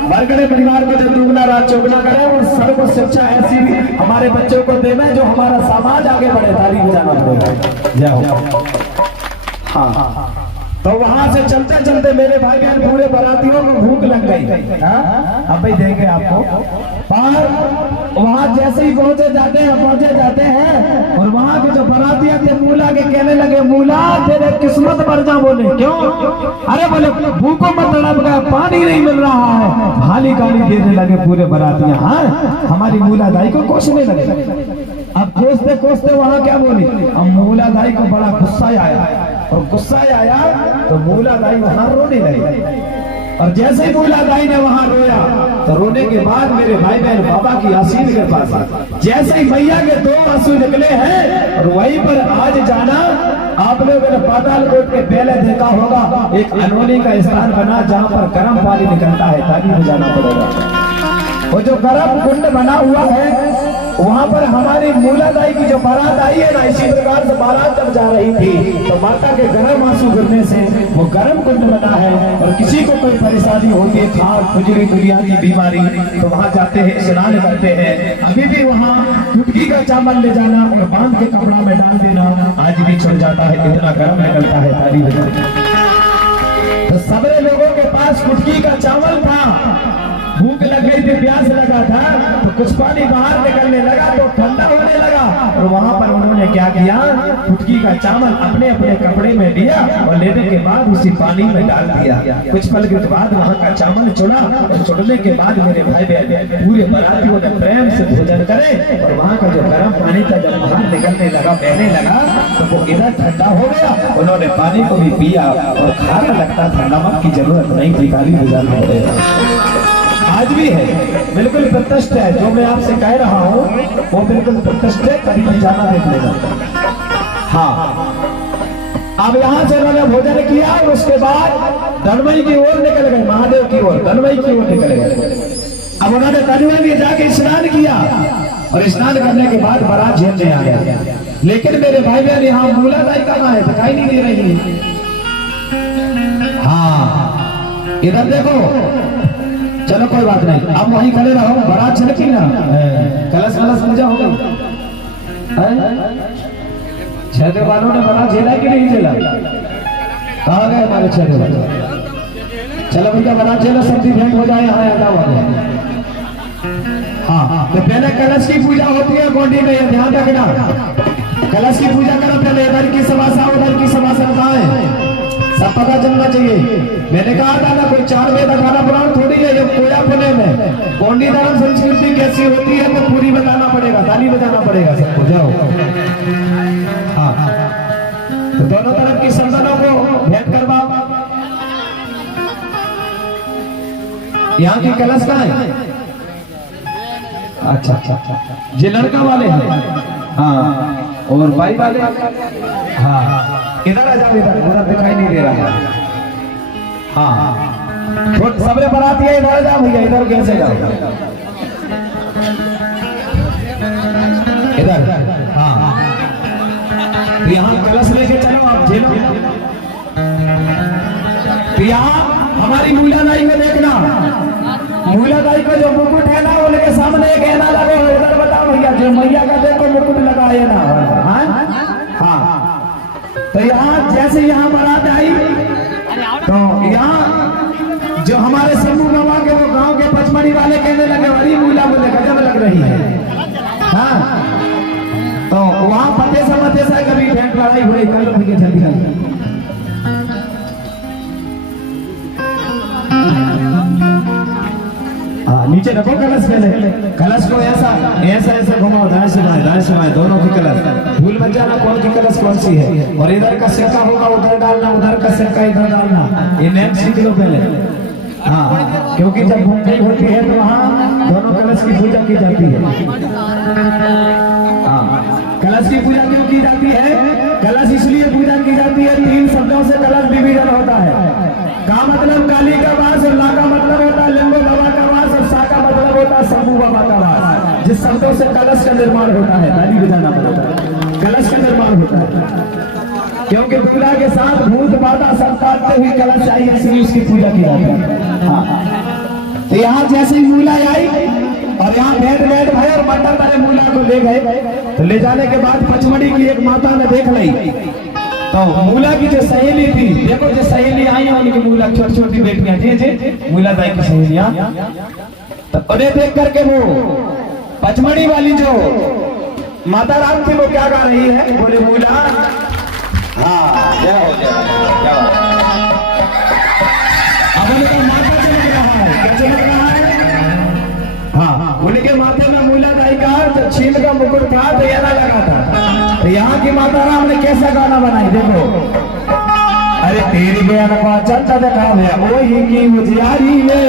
बरकड़े परिवार को जो दुगना राज चौगुना करे और सर्व शिक्षा ऐसी भी हमारे बच्चों को देवे जो हमारा समाज आगे बढ़े। ताली बजाना पड़ेगा। जय हो। हाँ, तो वहां से चलते चलते मेरे भाई बहन पूरे बारातियों को भूख लग गई। अब भाई देंगे आपको, पर वहां जैसे ही पहुंचे जाते हैं और वहां के जो बारातिया थे मूला के कहने लगे, मूला तेरे किस्मत पर जा। बोले क्यों? अरे बोले भूखों मत तड़प गया, पानी नहीं मिल रहा है। भाली गाली देने लगे पूरे बारातिया। हाँ, हमारी मूला दाई को कोसने लगे। अब कोसते कोसते वहां क्या बोली, अब मूला दाई को बड़ा गुस्सा आया, और गुस्सा आया तो मूला दाई वहां रोने लगी। और जैसे ही मूला दाई ने वहां रोया तो रोने के बाद मेरे भाई बहन बाबा की आसीन के पास जैसे ही मैया के 2 आंसू निकले हैं, और वहीं पर आज जाना आप लोगों ने पाताल कोट के पहले देखा होगा एक अनोनी का स्थान बना जहां पर गर्म पानी निकलता है। ताकि में जाना पड़ेगा। वो जो गर्म कुंड बना हुआ है वहां पर हमारी मूला दाई की जो बारात आई है ना, इसी प्रकार से बारात जब जा रही थी तो माता के गर्म आंसू गिरने से वो गर्म कुंड बना है। और किसी को कोई परेशानी होती है, खांस खुजली दुनिया की बीमारी, तो वहां जाते हैं, स्नान करते हैं। अभी भी वहां कुटकी का चावल ले जाना और बांध के कपड़ा में डाल देना आज भी छुड़ जाता है, इतना गर्म निकलता है। ताली बजाते। तो सबरे लोगों के पास कुटकी का चावल था, भूख लग गई थी, प्यास लगा था, तो कुछ पानी बाहर निकलने लगा तो ठंडा होने लगा। और वहां पर उन्होंने क्या किया, कुटकी का चावल अपने अपने कपड़े में लिया और लेने के बाद उसी पानी में डाल दिया। कुछ पल के बाद वहां का चावल चुना, और चुनने के बाद मेरे भाई बहन पूरे बारातियों ने प्रेम से भोजन करे। और वहां का जो गर्म पानी था जब बाहर निकलने लगा, बहने लगा, तो वो इधर ठंडा हो गया। उन्होंने पानी को भी पिया और खाना लगता था, नमक की जरूरत नहीं थी। ताली बजाना पड़ेगा। आज भी है, बिल्कुल प्रत्यक्ष है जो मैं आपसे कह रहा हूँ, वो बिल्कुल प्रत्यक्ष है। कभी जाना देख लेगा। हाँ, अब यहाँ से उन्होंने भोजन किया और उसके बाद धनमई की ओर निकल गए, महादेव की ओर, धनमई की ओर निकल गए। अब उन्होंने धनमई में जाके स्नान किया और स्नान करने के बाद बारात झेलने आ गया। लेकिन मेरे भाई बहन यहाँ मूला दाई कहाँ है, दिखाई नहीं दे रही है। हाँ, इधर देखो। चलो कोई बात नहीं, आप वहीं खड़े रहो, बारात चलती ना, कलश कलश पूजा हो गई। छेदे वालों ने बारात झेला कि नहीं झेला? कहाँ गए हमारे छेदे वाले? चलो भैया बारात झेलो, सब्जी भेंट हो जाए। यहाँ आता वाले। हाँ, तो पहले कलश की पूजा होती है गोंडी में, ये ध्यान रखना। कलश की पूजा करो पहले, इधर की सभासा उधर की सभासा कहाँ है सब पता चलना चाहिए। मैंने कहा था ना कोई 4 वेद अखाड़ा पुराण थोड़ी है जो कोया पुणे में। गोंडी धर्म संस्कृति कैसी होती है तो पूरी बताना पड़ेगा, ताली बजाना पड़ेगा सबको। जाओ। हाँ, तो दोनों तरफ की संतानों को भेंट करवाओ। यहाँ की कलश का है। अच्छा अच्छा अच्छा, ये लड़का वाले हैं। हाँ, और भाई वाले। हाँ, इधर आ जाओ, इधर पूरा दिखाई नहीं दे रहा है। हाँ, तो सबरे बाराती है, इधर जाओ भैया, इधर कैसे जाओ, इधर। हाँ, तो यहाँ कलश लेके चलो आप, झेलो। तो यहाँ हमारी मूला दाई को देखना, मूला दाई को जो मुकुट है ना, उनके सामने एक ऐना लगा हो, इधर बताओ भैया, जो मैया का देखो मुकुट लगा है ना। हाँ, तो यहाँ जैसे यहाँ बारात आई तो यहाँ जो हमारे शंभू बाबा के वो गांव के पचमढ़ी वाले कहने लगे, अरे मूला बोले गजब लग रही है। हाँ, तो वहाँ पते से कभी भेंट लड़ाई हुई, कल भैया जल्दी नीचे रखो कलश पहले, कलश को ऐसा ऐसा ऐसा घुमाओ, दाएं से बाएं दोनों की कलश, भूल मत जाना कौन सी कलश कौन सी है। और इधर का सिक्का होगा उधर डालना, उधर का सिक्का इधर डालना, ये नेम सीख लो पहले। हाँ, क्योंकि जब घूमते होती है तो वहाँ दोनों कलश की पूजा की जाती है। हाँ, कलश की पूजा क्यों की जाती है? कलश इसलिए पूजा की जाती है, 3 शब्दों से कलश विभाजन होता है। का मतलब काली का वास, और ला का मतलब होता है लिंगो बाबा का वास, और सा का मतलब होता है शंभू बाबा का वास। जिस शब्दों से कलश का निर्माण होता है, ताली बजाना पड़ता है, कलश का निर्माण होता है। क्योंकि दूल्हा के साथ भूत बाधा सब काटते हुए कलश आई, इसलिए उसकी पूजा की जाती है। हाँ, तो यहाँ जैसे ही मूला आई और यहाँ भेंट भाई और मंडल वाले मूला को ले गए, तो ले जाने के बाद पचमढ़ी की एक माता ने देख ली, तो मूला की जो सहेली थी, देखो जो सहेली आई है उनकी मूला छोटी छोटी बेटियां, जी मूला दाई की सहेलियां, तो उन्हें देख करके वो पचमढ़ी वाली जो माता राम थी वो क्या गा रही है, बोले मूला हाँ जय हो जय हो। अब उनका माथा चमक रहा है, क्या चमक रहा है? हाँ, उनके माथे में मूला दाई का जो छील का मुकुट था तो यारा लगा था। तो यहाँ की माता राम ने कैसा गाना बनाई देखो, अरे तेरी बहन का चंदा देखा है वही की उजियारी में,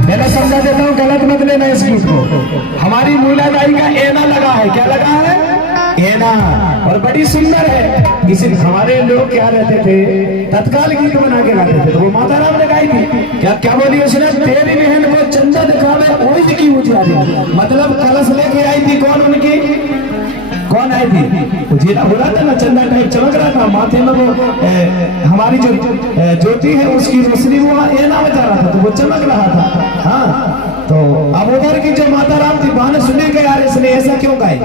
मैंने समझा देता हूँ, गलत मत लेना इस गीत को। हमारी मूला दाई का एना लगा है, क्या लगा है? एना, और बड़ी सुंदर है। इसी हमारे लोग क्या रहते थे, तत्काल गीत बना के गाते थे, तो वो माता राम ने गाई थी। क्या क्या बोली उसने? तेरी बहन को चंदा दिखावे ओढ़ की उजियारी, मतलब कलश लेके आई थी कौन, उनकी कौन आई थी? उजियारा हो रहा था ना, चंदा टाइप चमक रहा था माथे में, वो हमारी जो ज्योति है उसकी रोशनी वो एना बजा रहा था, तो वो चमक रहा था। हाँ, तो अब उधर की जो माता राम थी बाने सुने के यार इसने ऐसा क्यों गाई,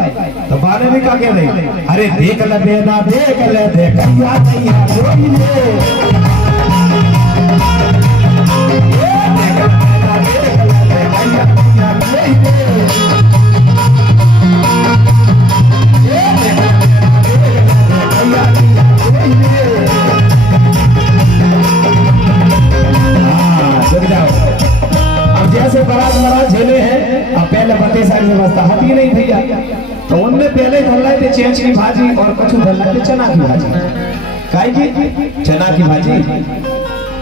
तो बाने भी क्या कह रही, अरे देख ले बेना देख ले देखैया नैया जोड़ी ले, जैसे बारात महाराज झेले हैं, अब पहले बते सारी व्यवस्था हती नहीं भैया, तो उनने पहले धरलाए थे चेंज की भाजी और कछु धरलाए थे चना की भाजी, काई की चना की भाजी।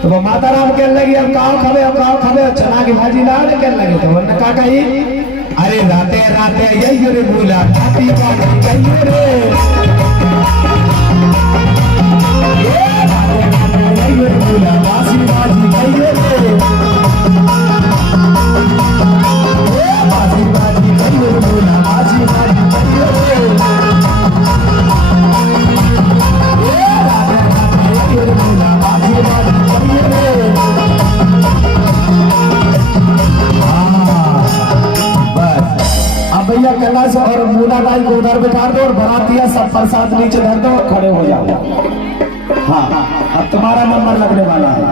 तो वो माता राम कहने लगी अब काओ खावे और चना की भाजी ला रहे कहने लगे, तो उन्होंने कहा कही अरे राते राते यही रे बोला काटी काटी कहियो रे, यही रे बोला बासी बाजी कहियो रे, बाजी बाजी कहियो रे बोला बाजी बाजी कहियो रे, राते राते यही रे बोला बाजी बाजी कहियो रे। अब भैया कैलाश और मूला दाई को उधर बिठा दो और बरातिया सब प्रसाद नीचे धर दो और खड़े हो जाओ। हाँ, अब तुम्हारा नंबर लगने वाला है।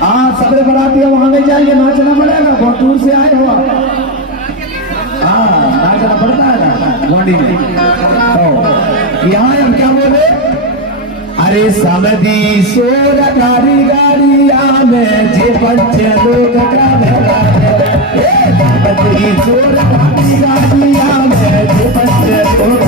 हाँ, सबरे बरातिया वहां नहीं जाएंगे, नाचना पड़ेगा, बहुत दूर से आए हो। हाँ, नाचना पड़ता है ना गोंडी में। तो यहाँ हम क्या बोले, अरे समझी सोर गाड़ी गाड़िया में जे बच्चे लोग का जोर गाड़ी गाड़िया में जे बच्चे लोग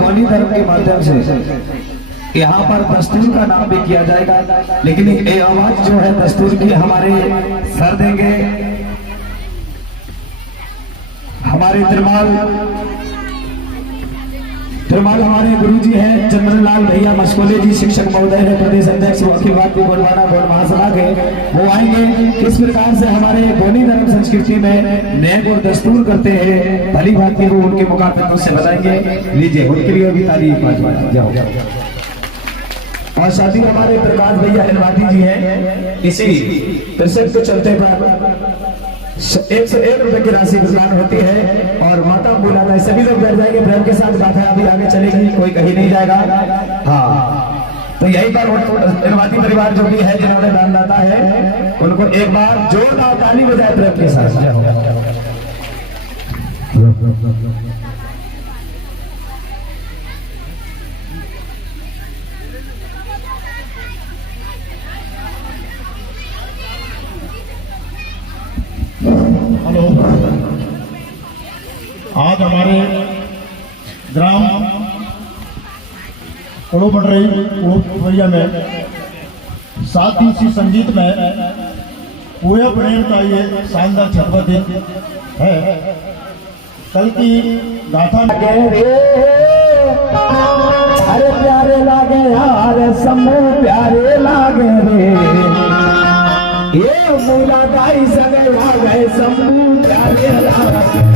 गौनी धर्म के माध्यम से यहाँ पर दस्तूर का नाम भी किया जाएगा, लेकिन ये आवाज जो है दस्तूर की हमारे सर देंगे, हमारे तिरमाल हमारे गुरुजी हैं चंद्रलाल भैया मस्कोले जी, शिक्षक महोदय है, प्रदेश अध्यक्ष अखिल भारतीय गोंडवाना गौड़ महासभा के, वो आएंगे। किस प्रकार से हमारे गौनी धर्म संस्कृति में नए और दस्तूर करते हैं भली भांति वो उनके मुकाबले से बताएंगे। लीजिए उनके लिए भी ताली जाओ। और साथ ही हमारे प्रकाश भैया हिलवाती जी हैं, इसी प्रसिद्ध के चलते पर 101 रुपए की राशि प्रदान होती है और माता बुलाता है। सभी लोग बैठ जाएंगे, प्रेम के साथ बात है, अभी आगे चलेगी, कोई कहीं नहीं जाएगा। हाँ, तो यही पर हिलवाती परिवार जो भी है जिन्होंने दान दाता है उनको एक बार जोरदार ताली बजाए प्रेम के साथ। हेलो, आज हमारे ग्राम कोड़ोपटरिया में 7 दिवसीय संगीत में पूरे प्रेम का ये शानदार छठवां दिन है। कल की गाथा अरे प्यारे लागे यार समूह प्यारे लागे रे, ये मूला गाई सगे लागे समूह प्यारे लागे।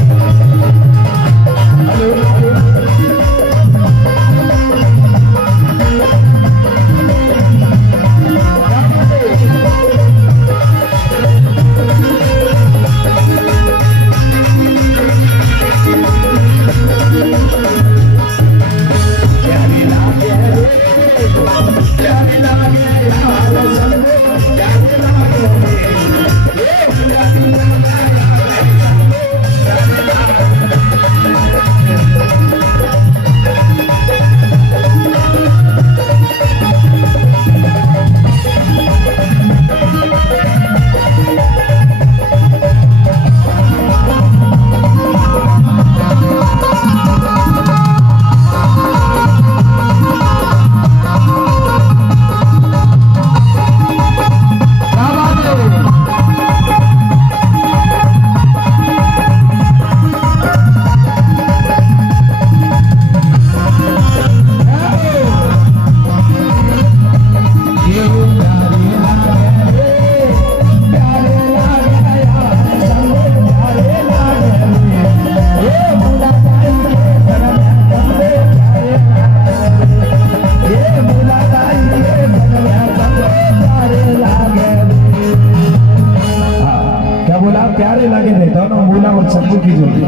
प्यारे लगे थे दोनों मूला और सब्बू की जोड़ी।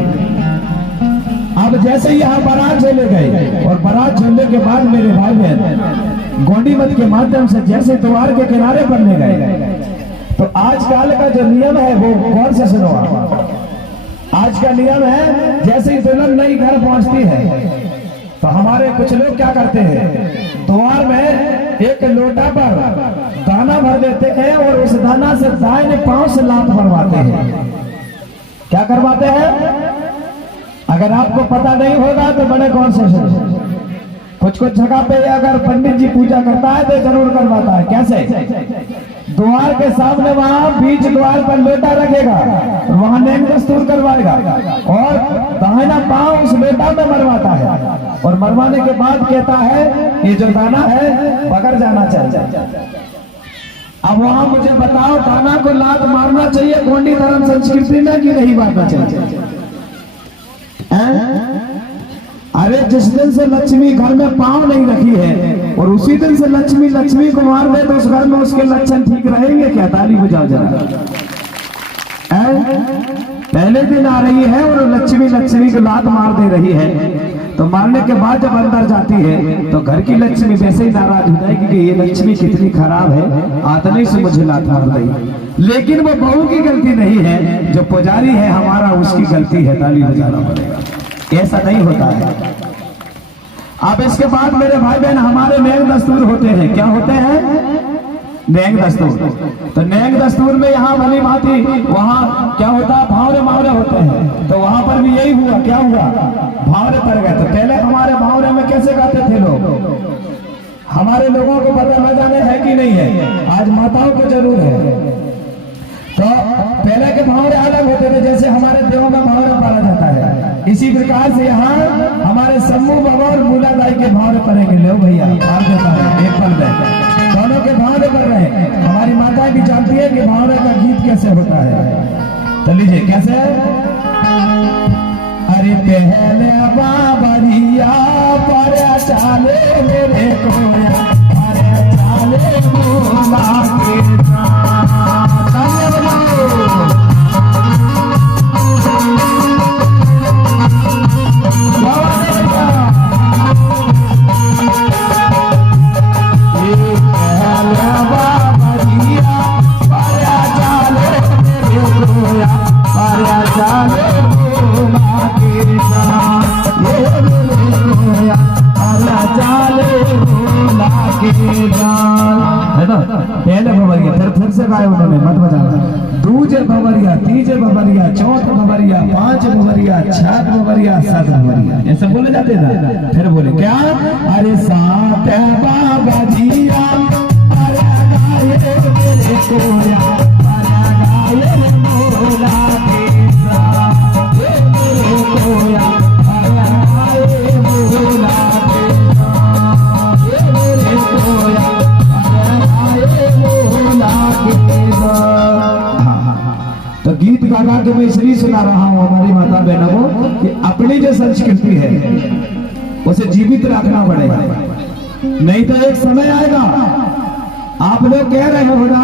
अब जैसे ही यहाँ बारात झूले गए और बारात झूलने के बाद मेरे भाई बहन गोंडी मत के माध्यम से जैसे द्वार के किनारे पड़ने गए, तो आजकल का जो नियम है वो कौन से सुनो। आज का नियम है जैसे ही दुल्हन नई घर पहुंचती है तो हमारे कुछ लोग क्या करते हैं, द्वार में एक लोटा पर दाना भर देते हैं और उस दाना से दाहिने पांव से लात भरवाते हैं। क्या करवाते हैं? अगर आपको पता नहीं होगा तो बड़े कौन से कुछ जगह पे अगर पंडित जी पूजा करता है तो जरूर करवाता है। कैसे? द्वार के सामने वहां बीच द्वार पर लोटा रखेगा, वहां नेम दस्तूर करवाएगा और दाहिना पांव उस लोटा में मरवाता है और मरवाने के बाद कहता है ये जो दाना है बगैर जाना चाहिए। अब वहां मुझे बताओ दाना को लात मारना चाहिए गोंडी धर्म संस्कृति में कि नहीं मारना चाहिए? अरे जिस दिन से लक्ष्मी घर में पांव नहीं रखी है और उसी दिन से लक्ष्मी को मार दे तो उस घर में उसके लक्षण ठीक रहेंगे क्या? ताली बजाओ जरा। पहले दिन आ रही है और लक्ष्मी को लात मार दे रही है, तो मारने के बाद जब अंदर जाती है तो घर की लक्ष्मी वैसे ही नाराज हो जाएगी कि ये लक्ष्मी कितनी खराब है, आतने से मुझे लात मार रही। लेकिन वो बहू की गलती नहीं है, जो पुजारी है हमारा उसकी गलती है। ताली बजाना पड़ेगा, ऐसा नहीं होता है। अब इसके बाद मेरे भाई बहन हमारे नेम दस्तूर होते हैं। क्या होते हैं? नैंग दस्तूर। तो नैंग दस्तूर में यहाँ भली भांति वहाँ क्या होता है, भावरे मावरे होते हैं। तो वहां पर भी यही हुआ, क्या हुआ, भावरे पड़ गए। तो पहले हमारे भावरे में कैसे गाते थे लोग, हमारे लोगों को पता न जाने है कि नहीं है, आज माताओं को जरूर है। तो पहले के भावरे अलग होते थे, जैसे हमारे देवों में भावरे पाला जाता है, इसी प्रकार से यहाँ हमारे सम्मू बाबा और मूला दाई के भावरे पड़ेंगे। लो भैया भाव देता है, एक पल में दोनों के भावरे पड़ रहे हैं। हमारी माता भी जानती है कि भावरे का गीत कैसे होता है। तो लीजिए कैसे, अरे पहले बाबरिया पर चाले मेरे कोया, अरे चाले मूला के है ना। पहले भवरिया, फिर से गाए उन्होंने, मत बजाना। दूजे भवरिया, तीजे भवरिया, चौथ भवरिया, पांच भवरिया, छठ भवरिया, सात भवरिया, ऐसे बोले जाते ना। फिर बोले क्या, अरे सात बाबा जिया, अरे गाये मेरे कोया, अरे गाये मोला केसा, मेरे कोया, अरे गाये मोला केसा, मेरे कोया, तो गीत गा गा के मैं इसलिए सुना रहा हूँ हमारी माता बहनों को कि अपनी जो संस्कृति है उसे जीवित रखना पड़ेगा, नहीं तो एक समय आएगा, आप लोग कह रहे हो ना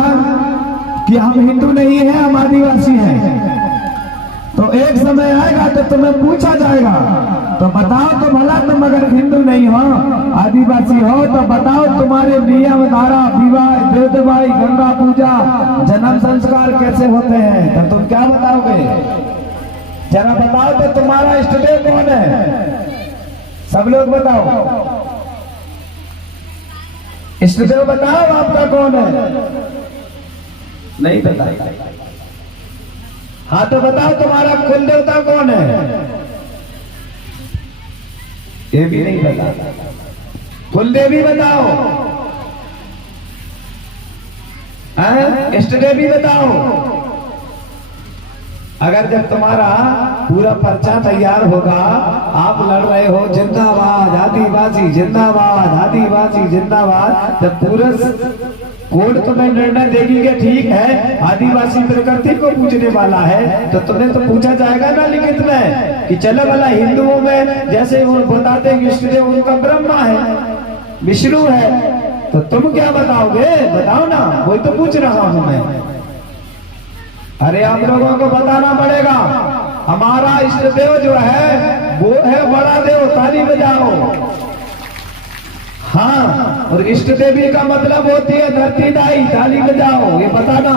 कि हम हिंदू नहीं हैं, हम आदिवासी हैं, तो एक समय आएगा तो तुम्हें पूछा जाएगा, तो बताओ तो भला तुम अगर हिंदू नहीं हो, आदिवासी हो, तो बताओ तुम्हारे नियम धारा, विवाह, देवदवाई, गंगा पूजा, जन्म संस्कार कैसे होते हैं, तो तुम क्या बताओगे, जरा बताओ तो तुम्हारा इष्ट देव कौन है, सब लोग बताओ, इष्ट देव बताओ आपका कौन है, नहीं बताओ। हाँ तो बताओ तुम्हारा कुल देवता कौन है, ये भी नहीं बता। कुल देवी बताओ, इष्ट देवी बताओ। अगर जब तुम्हारा पूरा पर्चा तैयार होगा, आप लड़ रहे हो जिंदाबाद आदिवासी जिंदाबाद आदिवासी जिंदाबाद, जब पूरा कोर्ट तुम्हें निर्णय देगी कि ठीक है आदिवासी प्रकृति को पूजने वाला है, तो तुम्हें तो पूछा जाएगा ना लिखित में कि चलो वाला हिंदुओं में जैसे वो बताते हैं इष्ट देव उनका ब्रह्मा है, विष्णु है, तो तुम क्या बताओगे, बताओ ना, वही तो पूछ रहा हूं मैं। अरे आप लोगों को बताना पड़ेगा, हमारा इष्ट देव जो है वो है बड़ा देव, ताली बजाओ। हाँ, और इष्ट देवी का मतलब होती है धरती दाई, ताली बजाओ, ये बताना।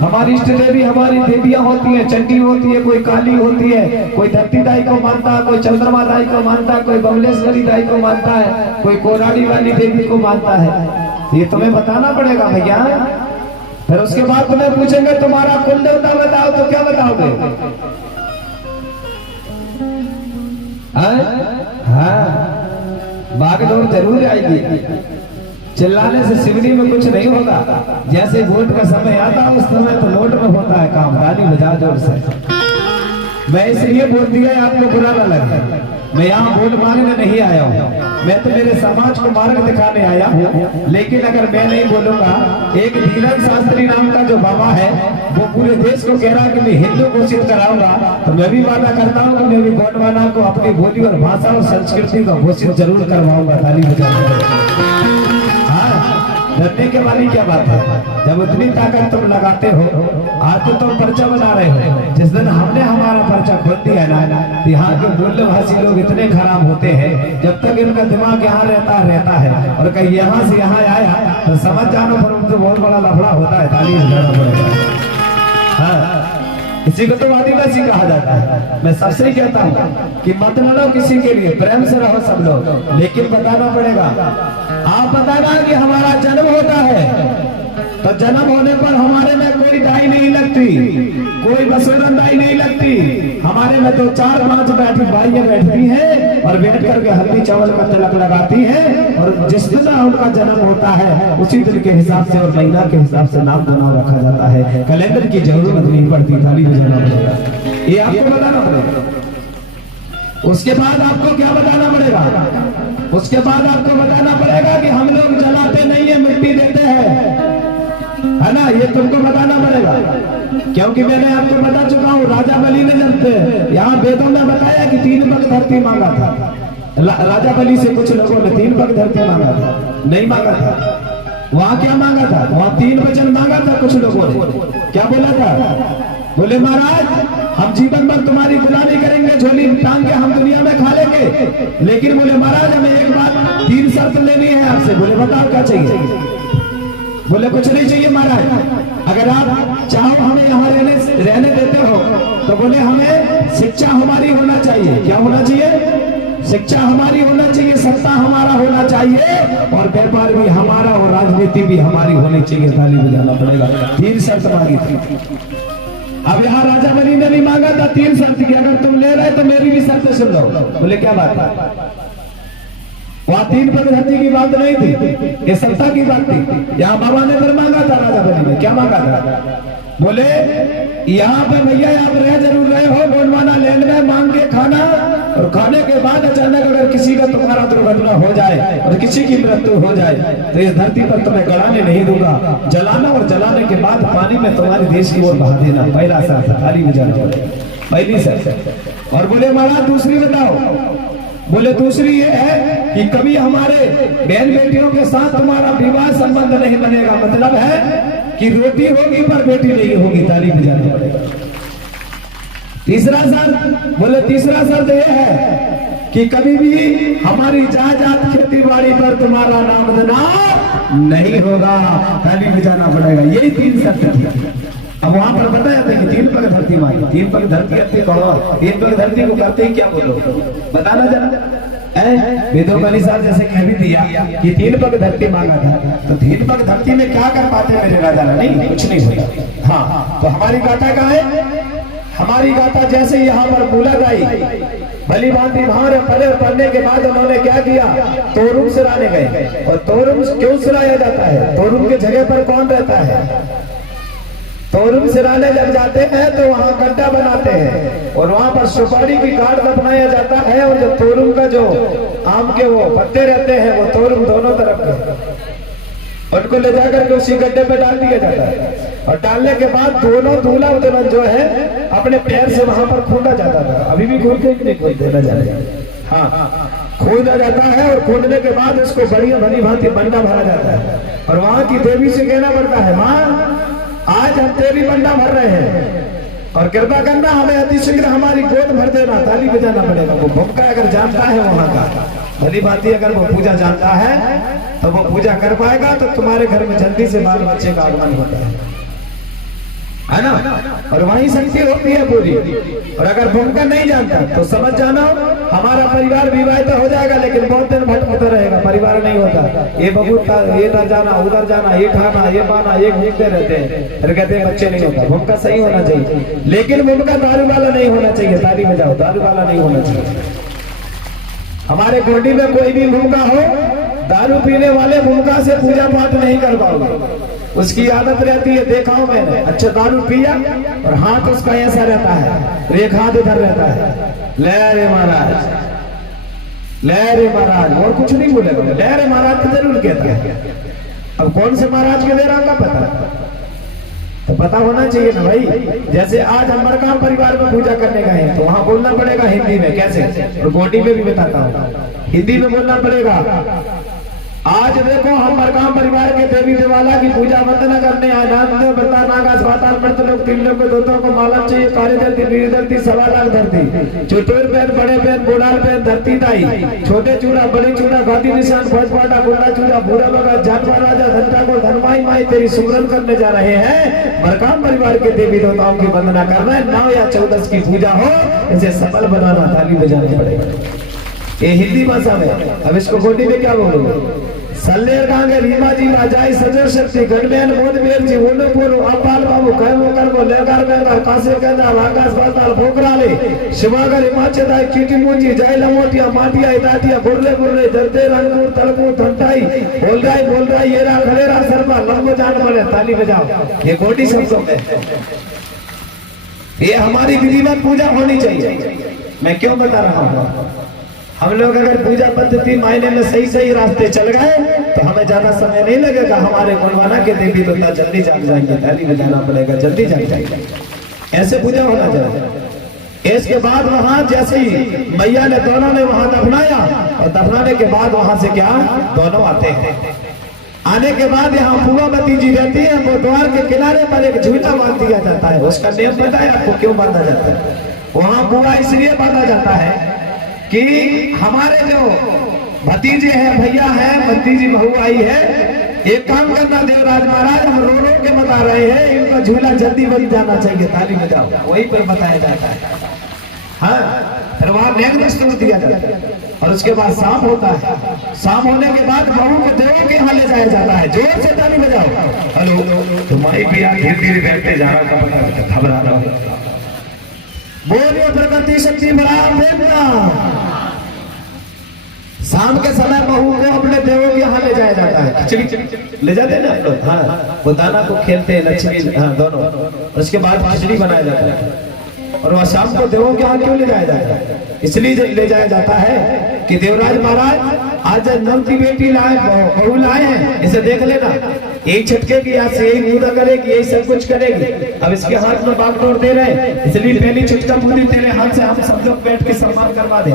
हमारी इष्ट देवी हमारी देवियां होती है, चंडी होती है, कोई काली होती है, कोई धरती दाई को मानता है, कोई चंद्रमा दाई को मानता है, कोई बमलेश्वरी दाई को मानता है, कोई कोराड़ी वाली देवी को मानता है, ये तुम्हें बताना पड़ेगा भैया। फिर उसके बाद तुम्हें पूछेंगे तुम्हारा कुल देवता बताओ, तो क्या बताओगे, हाँ बागडोर जरूर आएगी, चिल्लाने से सिवनी में कुछ नहीं होगा, जैसे वोट का समय आता है उस समय तो नोट में होता है काम, ताली बजा जोर से। मैं इसलिए वोट दिया आपको बुरा न लगे, मैं यहाँ वोट मांगने नहीं आया हूँ, मैं तो मेरे समाज को मार्ग दिखाने आया हूँ। लेकिन अगर मैं नहीं बोलूंगा, एक धीरज शास्त्री नाम का जो बाबा है वो पूरे देश को कह रहा है कि मैं हिंदू घोषित कराऊंगा, तो मैं भी वादा करता हूँ कि मैं भी गोंडवाना को अपनी बोली और भाषा और संस्कृति को घोषित जरूर करवाऊंगा, ताली बजाकर। डरने के वाली क्या बात है, जब उतनी ताकत तुम लगाते हो, आज तो तुम पर्चा बना रहे हो, जिस दिन हमने हमारा पर्चा खोल दिया ना, यहाँ के मूल्यभाषी लोग इतने खराब होते हैं, जब तक इनका दिमाग यहाँ रहता है और कहीं यहाँ से यहाँ आया तो समझ जानो पर उनसे बहुत बड़ा लफड़ा होता है, ताली बजाना पड़ेगा। हाँ, इसी को तो आदिवासी कहा जाता है। मैं सबसे कहता हूँ कि मत लड़ो किसी के लिए, प्रेम से रहो सब लोग, लेकिन बताना पड़ेगा, आप बताना कि हमारा जन्म होता है तो जन्म होने पर हमारे में कोई दाई नहीं लगती, कोई बसोरन दाई नहीं लगती, हमारे में तो 4-5 बैठी बाइयां बैठती हैं और बैठ करके हल्दी चावल का तिलक लगाती हैं और जिस दिन उनका जन्म होता है उसी दिन के हिसाब से और महीना के हिसाब से नाम का नाम रखा जाता है। कैलेंडर की जरूरत नहीं पड़ती, थाली बजाना पड़ेगा, ये आपको बताना पड़ेगा। उसके बाद आपको क्या बताना पड़ेगा? उसके बाद आपको बताना पड़ेगा कि हम लोग जलाते नहीं है, मिट्टी देते हैं, है ना, ये तुमको बताना पड़ेगा। क्योंकि मैंने आपको बता चुका हूँ राजा बलि ने जब यहाँ वेदों में बताया कि 3 पग धरती मांगा था, राजा बलि से कुछ लोगों ने 3 पग धरती मांगा था, नहीं मांगा था। वहां क्या मांगा था? वहां 3 वचन मांगा था कुछ लोगों ने। क्या बोला था? बोले महाराज हम जीवन भर तुम्हारी गुलामी करेंगे, झोली टांग के हम दुनिया में खा लेंगे, लेकिन बोले महाराज हमें एक बात 3 शर्त लेनी है आपसे। बोले बताओ क्या चाहिए? बोले कुछ नहीं चाहिए महाराज, अगर आप चाहो हमें यहाँ रहने देते हो तो बोले हमें शिक्षा हमारी होना चाहिए। क्या होना चाहिए? शिक्षा हमारी होना चाहिए, सत्ता हमारा होना चाहिए और व्यापार भी हमारा और राजनीति भी हमारी होनी चाहिए। ताली बजाना पड़ेगा। 3 शर्त मांगी थी। अब यहाँ राजा बलि ने भी मांगा था 3 शर्त की, अगर तुम ले रहे तो मेरी भी शर्त सुन लो। बोले क्या बात है? वहां 3 पग धरती की बात नहीं थी, ये सत्ता की बात थी। यहाँ बाबा ने फिर मांगा था राजा बलि ने, क्या मांगा था? बोले यहाँ पे भैया आप रह जरूर रहे हो गोंडवाना लैंड में, मांग के खाना और खाने के बाद अचानक अगर किसी का तुम्हारा दुर्घटना हो जाए और किसी की मृत्यु हो जाए तो इस धरती पर तुम्हें गड़ाने नहीं दूंगा, जलाना और जलाने के बाद पानी में तुम्हारे देश की ओर बहा देना। पहला शर्त थाली बजाना, पहली शर्त। और बोले महाराज दूसरी बताओ। बोले दूसरी ये है कि कभी हमारे बहन बेटियों के साथ तुम्हारा विवाह संबंध नहीं बनेगा, मतलब है कि रोटी होगी पर बेटी नहीं होगी। ताली बजानी पड़ेगा। तीसरा शर्त, बोले तीसरा शर्त यह है कि कभी भी हमारी जायदाद खेती बाड़ी पर तुम्हारा नाम देना नहीं होगा। ताली बजाना पड़ेगा। यही 3 शर्त थी। अब वहां पर बताया था कि 3 पग धरती मांगी। 3 पग धरती करते कौन? 3 पग धरती को करते ही क्या बोलो, बताना जरा। वेदों बलि साहब जैसे कह भी दिया कि 3 पग धरती मांगा था, तो 3 पग धरती में क्या कर पाते मेरे राजा? नहीं, कुछ नहीं होता। हाँ, तो हमारी गाथा कहाँ है? हमारी गाथा जैसे यहाँ पर बोला गई, भली भांति वहां पढ़ने के बाद उन्होंने क्या किया? तोरुम सिराने गए। और तोरुम क्यों सिराया जाता है? तोरुम के जगह पर कौन रहता है? तोरुम सिराने जब जाते हैं तो वहां गड्ढा बनाते हैं और वहां पर सुपारी की काट दफनाया जाता है और जो तोरुम का जो आम के वो पत्ते रहते हैं वो तोरुम दोनों तरफ के, उनको ले जाकर के उसी गड्ढे पे डाल दिया जाता है। और डालने के बाद दोनों दूल्हा दुल्हन जो है अपने पैर से वहां पर खोदा जाता था। अभी भी खोदते नहीं खोदते न जाने। हाँ, खोदा जाता है और खोदने के बाद उसको बढ़िया भली भांति बंडा भरा जाता है और वहां की देवी से कहना पड़ता है माँ आज हम तेरी बंडा भर रहे हैं और कृपा करना हमें अति शीघ्र हमारी गोद भर देना। ताली बजाना पड़ेगा। वो भूखा अगर जानता है वहां का भली भांति, अगर वो पूजा जानता है तो वो पूजा कर पाएगा तो तुम्हारे घर में जल्दी से बाल बच्चे का आगमन होता है ना। और वही शक्ति होती है पूरी। और अगर भूखा नहीं जानता तो समझ जाना हमारा परिवार विवाहित हो जाएगा लेकिन बहुत दिन भटकता रहेगा, परिवार नहीं होता। ये बबूता, ये ना जाना, उधर जाना, ये खाना, ये पाना, ये घूमते रहते हैं, फिर कहते हैं बच्चे नहीं होता। भूखा सही होना चाहिए लेकिन भूखा दारू वाला नहीं होना चाहिए। ताली बजाओ, दारू वाला नहीं होना चाहिए। हमारे गोंडी में कोई भी भूखा हो, दारू पीने वाले भूखा से पूजा पाठ नहीं कर पाओगे। उसकी आदत रहती है, देखा हूं मैंने, अच्छा दारू पिया और हाथ उसका ऐसा रहता है, एक हाथ इधर रहता है, ले रे महाराज, ले रे महाराज, और कुछ नहीं बोलेगा, ले रे महाराज तो जरूर कहता है। अब कौन से महाराज के दे रहा का पता तो पता होना चाहिए ना भाई। जैसे आज हम मरकाम परिवार में पूजा करने गए हैं तो वहां बोलना पड़ेगा हिंदी में, कैसे, और गोटी में भी बताता हूँ, हिंदी में बोलना पड़ेगा। आज देखो हम मरकाम परिवार के देवी देवाला की पूजा वंदना करने आए। लोग 3 लोग को दोतों को मालूम चाहिए, काली धरती, पीली धरती, 1.25 लाख धरती, चुटोर पैन, बड़े पैन, बोडाल पैन, धरती दाई, छोटे चूड़ा, बड़ी चूड़ा, गादी निशान, भोजपाटा, गुंडा चूड़ा, भूरा लोगा, जानवर राजा, धनता को धनमाई माई तेरी सुमरन करने जा रहे हैं। मरकाम परिवार के देवी देवताओं की वंदना करना है। 9 या 14 की पूजा हो, इसे सफल बनाना, ताली बजानी पड़ेगा। ये हिंदी भाषा में। अब इसको गोटी में क्या बोलोगे? सल्लेर गांगे रीमाजी राजाई सजर शक्ति गणमेन मोदबेर जी ओनपुर अपाल बाबू कहमो करको लेगार बेगा कासे केंद्र आकाश पाताल भोकराले शिवागर हिमाचल दाई कीटी मुंजी जय लमोटिया माटिया इताटिया बुर्रे बुर्रे जरते रंगपुर तड़कू ठंडाई बोल रहा येरा खलेरा सरबा लंबो जान वाले ताली बजाओ। ये गोटी शब्दों में ये हमारी विधिवत पूजा होनी चाहिए। मैं क्यों बता रहा हूँ, हम लोग अगर पूजा पद्धति मायने में सही रास्ते चल गए तो हमें ज्यादा समय नहीं लगेगा। हमारे गुणवाना के देवी देवता जल्दी जाग जाएंगे, ताली बजाना पड़ेगा, जल्दी जाग जाएंगे। ऐसे पूजा होना चाहिए। इसके बाद वहां जैसे ही मैया ने दोनों ने वहां दफनाया और दफनाने के बाद वहां से क्या दोनों आते हैं। आने के बाद यहाँ फूलावती जी रहती है, वो द्वार के किनारे पर एक झूला बांध दिया जाता है। उसका नियम पता है आपको क्यों बांधा जाता है? वहां पूरा इसलिए बांधा जाता है कि हमारे जो भतीजे हैं, भैया हैं, भतीजी बहू आई है, एक काम करना देवराज महाराज, हम रो रो के बता रहे हैं, इनका झूला जल्दी बन जाना चाहिए, ताली बजाओ। वहीं पर बताया जाता है। हाँ, फिर वहां नेक दस्तूर दिया जाता है और उसके बाद शाम होता है। शाम होने के बाद बहू को देवों के यहाँ ले जाया जाता है। जोर से ताली बजाओ। हेलो, तुम्हारी पिया धीरे धीरे बैठते जा रहा था, घबरा रहा हूँ। बोलिए प्रकृति शक्ति बराबर देखना। शाम के समय बहू को अपने देवों के यहाँ ले जाया जाता है। खिचड़ी ले जाते हैं ना लोग, हाँ, वो दाना को खेलते हैं, लक्ष्मी, हाँ, दोनों। उसके बाद खिचड़ी बनाया जाता है। और वह शाम को देवों के यहाँ क्यों ले जाया जाता है? इसलिए ले जाया जाता है कि देवराज महाराज आज नव की बेटी लाए, बहू लाए हैं, इसे देख लेना, यही छटके की हाथ से यही पूजा करेगी, यही सब कुछ करेगी। अब इसके हाथ में बागडोर दे रहे हैं, इसलिए पहली छुटका पूरी तेरे हाथ से हम सब लोग बैठ के सम्मान करवा दे।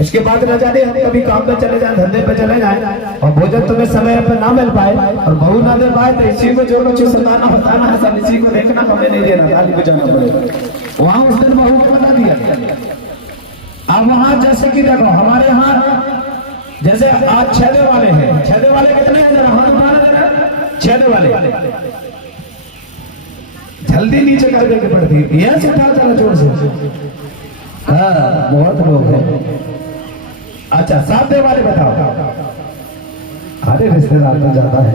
इसके बाद न जाने हम कभी काम में चले जाए, धंधे पे चले जाए और भोजन तुम्हें समय पर ना मिल पाए और बहू ना दे पाए, तो इसी को जो कुछ सताना बताना है सब इसी को देखना, हमें नहीं देना, ताली बजाना पड़ेगा। वहां उस दिन बहू को बता दिया। अब वहां जैसे कि देखो हमारे यहाँ जैसे आज छेदे वाले हैं, छेदे वाले कितने हैं जरा हाथ मार देना। छेदे वाले जल्दी नीचे कर देके पड़ती है, यह से उठा चला जोर से। हाँ, बहुत लोग हैं। अच्छा, सादे वाले बताओ। अरे रिश्तेदार तो ज्यादा है।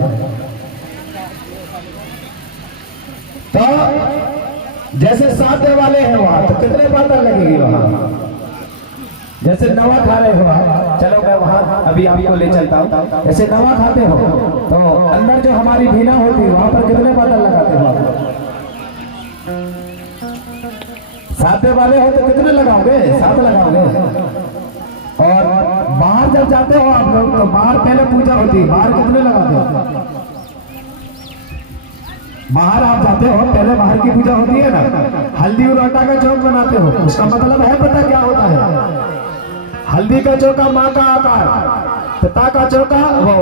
तो जैसे सादे वाले हैं वहां, तो कितने बात लगेगी वहां? जैसे नवा खा रहे हो, चलो मैं वहां अभी आपको ले चलता हूँ। जैसे नवा खाते हो तो अंदर जो हमारी भीना होती है वहां पर कितने बादल लगाते हो? साते वाले हो तो कितने लगाओगे? 7 लगाओगे। और बाहर जब जाते हो आप लोग तो बाहर पहले पूजा होती है, बाहर कितने लगाते हो? बाहर आप जाते हो पहले बाहर की पूजा होती है ना, हल्दी और आटा का चौक बनाते हो। उसका मतलब है पता क्या होता है? हल्दी का चौका माँ का आकार, पिता का चौका वो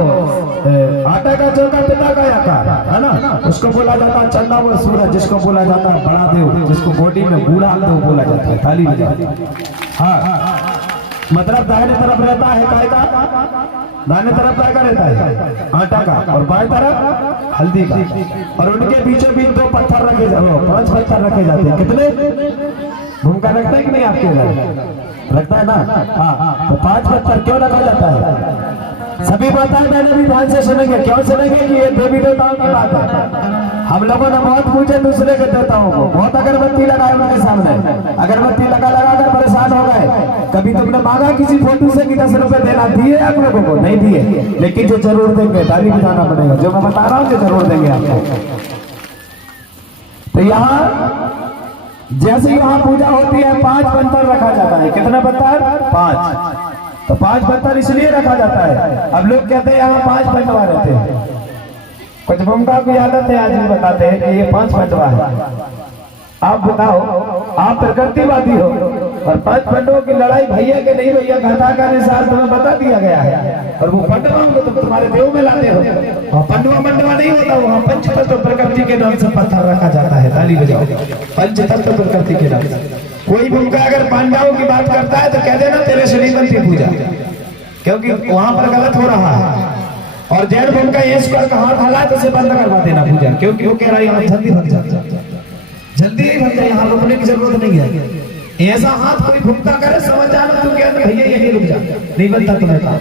आटा का चौका पिता का आकार, है ना। उसको बोला जाता है चंदा व सूरज, जिसको बोला जाता है बड़ा देव, जिसको गोदी में बूढ़ा देव बोला जाता है। ताली बजाओ। हाँ, मतलब दाहिने तरफ रहता है काय का, दाहिने तरफ काय का रहता है? आटा का, और बाएं तरफ हल्दी का। और उनके बीचों बीच 2 पत्थर रखे जाते, 5 पत्थर रखे जाते हैं। कितने? भूमका रखता है कि नहीं आपके घर? रखता है ना। हाँ, तो 5 पत्थर क्यों रखा जाता है? सभी बातें मैंने भी ध्यान से सुनेंगे। क्यों सुनेंगे कि ये देवी देवताओं की बात है। हम लोगों ने बहुत पूछे दूसरे के देवताओं को, बहुत अगरबत्ती लगाए उनके सामने, अगरबत्ती लगा कर परेशान हो गए। कभी तुमने मांगा किसी फोटो से कि 10 रुपए देना, दिए आप लोगों को? नहीं दिए। लेकिन जो जरूर देंगे, ताली बजाना पड़ेगा, जो मैं बता रहा हूँ जो जरूर देंगे आपको। तो यहाँ जैसे यहाँ पूजा होती है 5 पत्थर रखा जाता है। कितना पत्थर? 5। तो 5 पत्थर इसलिए रखा जाता है, अब लोग कहते हैं यहाँ 5 पंडवा रहते हैं। कुछ भूमिका की आदत है, आज भी बताते हैं कि ये 5 पंडवा है। आप बताओ, आप प्रकृतिवादी हो और 5 पंडवों की लड़ाई भैया के नहीं, भैया कथा का अनुसार तुम्हें बता दिया गया है। और वो पंडवा को तुम तुम्हारे देव में लाते हो। और पंडवा नहीं होता, वहाँ पंचतत्व प्रकृति के नाम से पत्थर रखा जाता है। ताली बजाओ। पंचतत्व प्रकृति के नाम से। कोई भूमिका अगर पांडवों की बात करता है तो कह देना तेरे से नहीं बनती पूजा, क्योंकि वहां पर गलत हो रहा है। और जैन भूमिका ईश्वर का हाथ हला तो उसे बंद करवा देना पूजा, क्योंकि वो कह रहा है यहाँ जल्दी बन जाए, जल्दी ही बन जाए, यहाँ रुकने की जरूरत नहीं है। ऐसा हाथ कोई भूमिका करे समझ जाना, तो क्या भैया यही रुक जा, नहीं बनता तुम्हें काम।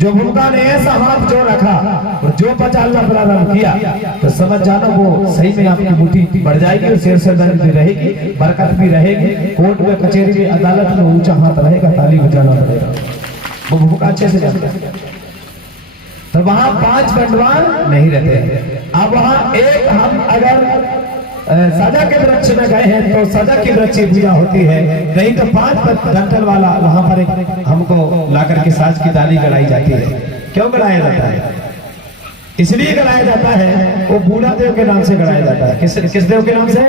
जो भूखा ने ऐसा हाथ जो रखा और जो पचालना प्रारंभ किया तो समझ जाना वो सही में आपकी मुट्ठी बढ़ जाएगी और शेर सरदर्द भी रहेगी, बरकत भी रहेगी, कोर्ट में कचहरी में अदालत में ऊंचा हाथ रहेगा, ताली बजाना पड़ेगा। वो भूखा अच्छे से जानता है। तो वहां 5 बंडवान नहीं रहते। अब वहां एक हम अगर सजा के वृक्ष में गए हैं तो सजा की वृक्ष की पूजा होती है, नहीं तो 5 डंठल वाला वहां पर एक हमको लाकर के साज की डाली गड़ाई जाती है। क्यों गड़ाया जाता है? इसलिए गड़ाया जाता है, वो बूढ़ा देव के नाम से गड़ाया जाता है। किस देव के नाम से?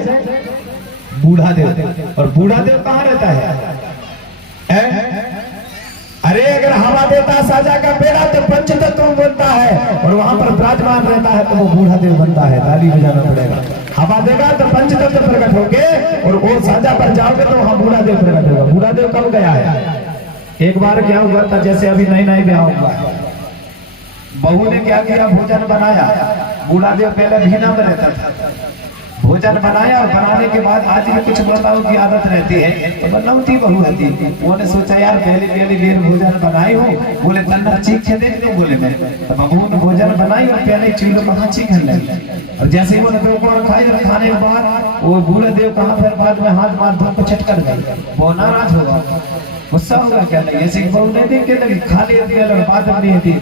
बूढ़ा देव। और बूढ़ा देव कहाँ रहता है? अरे अगर हवा देता साजा का पेड़ा तो पंच तत्व बनता है, और वहां पर विराजमान रहता है तो वो बूढ़ा देव बनता है। ताली बजाना पड़ेगा। हवा देगा तो पंच तत्व प्रकट होके, और वो साजा पर जाओगे तो वहां बूढ़ा देव प्रकट होगा। बूढ़ा देव कब गया है? एक बार क्या हुआ था, जैसे अभी नई ब्याह हुआ है, बहू ने क्या किया, भोजन बनाया। बूढ़ा देव पहले भीना में रहता था, भोजन बनाया और बनाने के बाद आज भी कुछ बनाओ की आदत रहती है, तो बनौती बहू रहती। उन्होंने सोचा यार पहले देर भोजन बनाई हो, बोले तन्ना चीख के देख दो। बोले मैं तो बहू ने भोजन बनाई और पहले चूल्हे वहां चीखने लगी, और जैसे ही वो खाई और खाने के बाद वो बूढ़े देव कहाँ फिर बाद में हाथ मार धो को चटकर गई। वो नाराज होगा, गुस्सा होगा, क्या लगे ऐसे बहू नहीं देख के लगी, खा ले बात नहीं दी,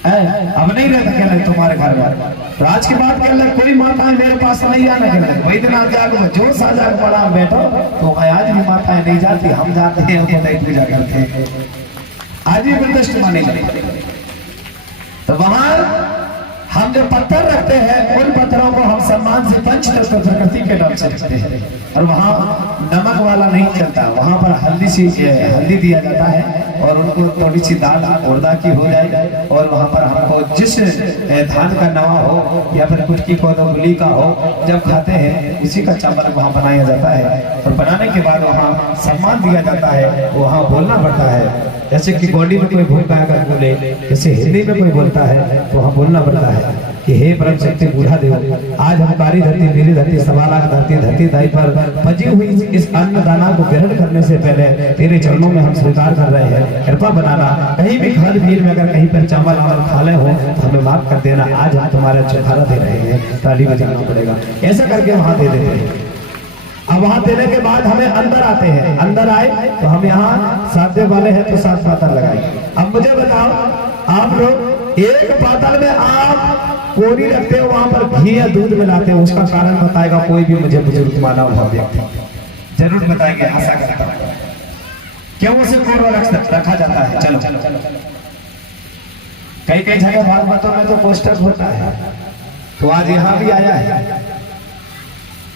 अब नहीं रहता क्या लगे तुम्हारे घर में। तो आज की बात कर लगे कोई माताएं मेरे पास नहीं आने के लगे, वही दिन आ जाओ जो साजा पड़ा बैठो, तो आज भी माताएं नहीं जाती, हम जाते हैं, उनकी पूजा करते हैं, आज भी प्रतिष्ठ मानी जाती। तो वहां हम जो पत्थर रखते हैं उन पत्थरों को हम सम्मान से पंच तत्व प्रकृति के नाम से रखते हैं, और वहां नमक वाला नहीं चलता, वहां पर हल्दी दिया जाता है, और उनको थोड़ी सी दाल उड़दा की हो जाए, और वहां पर हमको जिस धान का नवा हो या फिर कुटकी कोदोगुली का हो, जब खाते हैं उसी का चावल वहां बनाया जाता है, और बनाने के बाद वहां सम्मान दिया जाता है, वहां बोलना पड़ता है। जैसे कि गोंडी में कोई भूल पाएगा बोले, जैसे हिंदी में कोई बोलता है तो वहां बोलना पड़ता है कि हे परम शक्ति बूढ़ा देव, आज हम बारी धरती मेरी धरती सवा लाख धरती दाई पर बजी हुई इस अन्न दाना को ग्रहण करने से पहले तेरे चरणों में हम स्वीकार कर रहे हैं, कृपा बनाना। कहीं भी खाद भीड़ में अगर कहीं पर चावल खा ले हो तो हमें माफ कर देना, आज हम तुम्हारा चौथारा दे रहे हैं, ताली बजाना पड़ेगा। ऐसा करके वहां दे देते हैं। अब वहां देने के बाद हमें अंदर आते हैं, अंदर आए तो हम यहाँ 7 देव वाले हैं तो 7 पातल लगाए। अब मुझे बताओ, आप लोग एक पातल में आप कोरी रखते हो, वहां पर घी या दूध मिलाते हो, उसका कारण बताएगा कोई भी मुझे बुजुर्ग माना हुआ व्यक्ति, जरूर बताएंगे। आशा करता हूं क्यों उसे कोरा रखा जाता है। चलो कई जगह भागवतों में तो पोस्टर होता है, तो आज यहाँ भी आया है।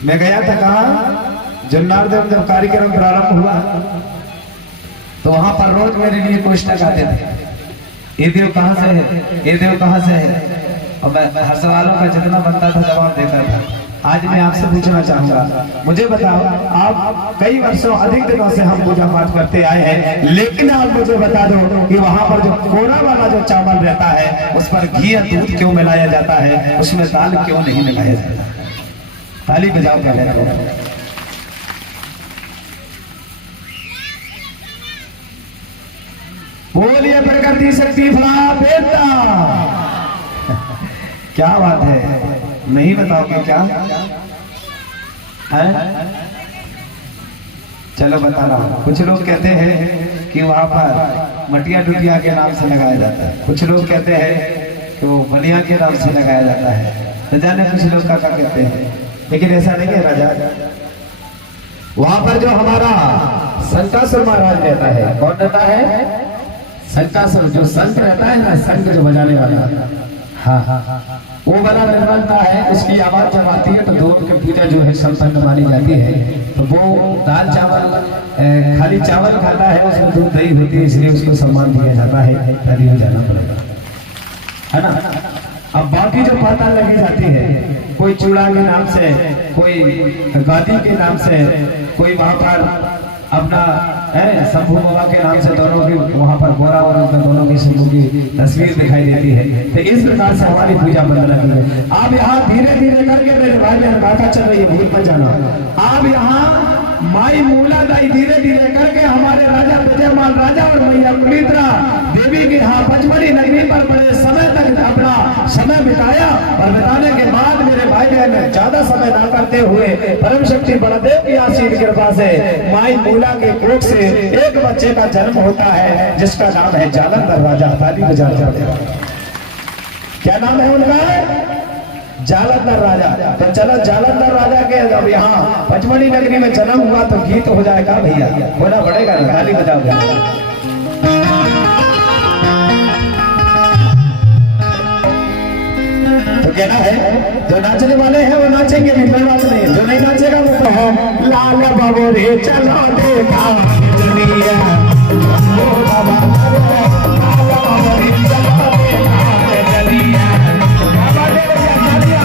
मैं गया था कहा जुन्नार देव, जब कार्यक्रम प्रारंभ हुआ तो वहां पर रोज मेरे लिए पोस्टर आते थे, ये देव कहाँ से है, ये देव कहाँ से है, और मैं हर सवालों का जितना बनता था जवाब देता था। आज मैं आपसे पूछना चाहूंगा, मुझे बताओ, आप कई वर्षों अधिक दिनों से हम पूजा पाठ करते आए हैं, लेकिन आप मुझे बता दो कि वहां पर जो कोरा वाला जो चावल रहता है उस पर घी या दूध क्यों मिलाया जाता है, उसमें दाल क्यों नहीं मिलाया जाता? ताली बजाओ पहले तो। बोलिए प्रकृति शक्ति फला बेटा। क्या बात है, नहीं बताओगे क्या है? चलो बता रहा हूं। कुछ लोग कहते हैं कि वहां पर मटिया टुटिया के नाम से लगाया जाता है, कुछ लोग कहते हैं कि वो बनिया के नाम से लगाया जाता है, न जाने कुछ लोग क्या कहते हैं, लेकिन ऐसा नहीं है राजा। वहां पर जो हमारा संकासुर महाराज रहता है, कौन रहता है? संकासुर, जो संत रहता है ना, संग जो बजाने वाला, हाँ, वो बड़ा निर्बलता है, उसकी आवाज जब आती है तो दोनों की पूजा जो है संपन्न मानी जाती है। तो वो दाल चावल खाली चावल खाता है, उसमें दूध दही होती है, इसलिए उसको सम्मान दिया जाता है, ताली बजाना पड़ेगा, है ना। अब बाकी जो पाता लगी जाती है, कोई चूड़ा के नाम से, कोई गादी के नाम से, कोई वहां पर अपना शंभू बाबा के नाम से, दोनों की वहां पर गोरा और उसमें दोनों की शंभू की तस्वीर दिखाई देती है। तो इस प्रकार से हमारी पूजा बन रही है। आप यहाँ धीरे धीरे करके, मेरे भाई बहन बात चल रही है, भूल मत जाना। आप यहाँ माई मूला दाई धीरे धीरे करके हमारे राजा विजयमाल राजा और मैया कुलित्रा देवी लेकिन हाँ पचमढ़ी नगरी पर बड़े समय तक अपना समय बिताया और बिताने के बाद मेरे भाई बहन ज्यादा समय ना करते हुए परम शक्ति बड़देव की आशीष कृपा से माई मूला के कोख से एक बच्चे का जन्म होता है जिसका नाम है जालंधर राजा। ताली बजा क्या नाम है उनका? जालंधर राजा। तो चलो जालंधर राजा के अब यहाँ पचमढ़ी नगरी में जन्म हुआ तो गीत हो जाएगा भैया, होना पड़ेगा ना। ताली बजाओ। तो कहना है जो नाचने वाले हैं वो नाचेंगे भी, कोई बात नहीं। जो नहीं नाचेगा वो तो है लाल बाबू रे चलो देखा दुनिया, ओ बाबा लाल बाबू रे चलो देखा दुनिया। बाबा दे दिया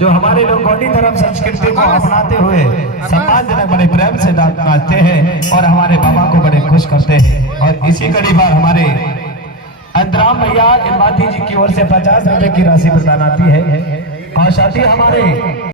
जो हमारे लोग गौड़ी धर्म संस्कृति को अपनाते हुए सम्मानजनक बड़े प्रेम से नाचते हैं और हमारे बाबा को बड़े खुश करते हैं। और इसी कड़ी बार हमारे अंतराम भैया इमाती जी की ओर से 50 रुपए की राशि प्रदान आती है और साथ ही हमारे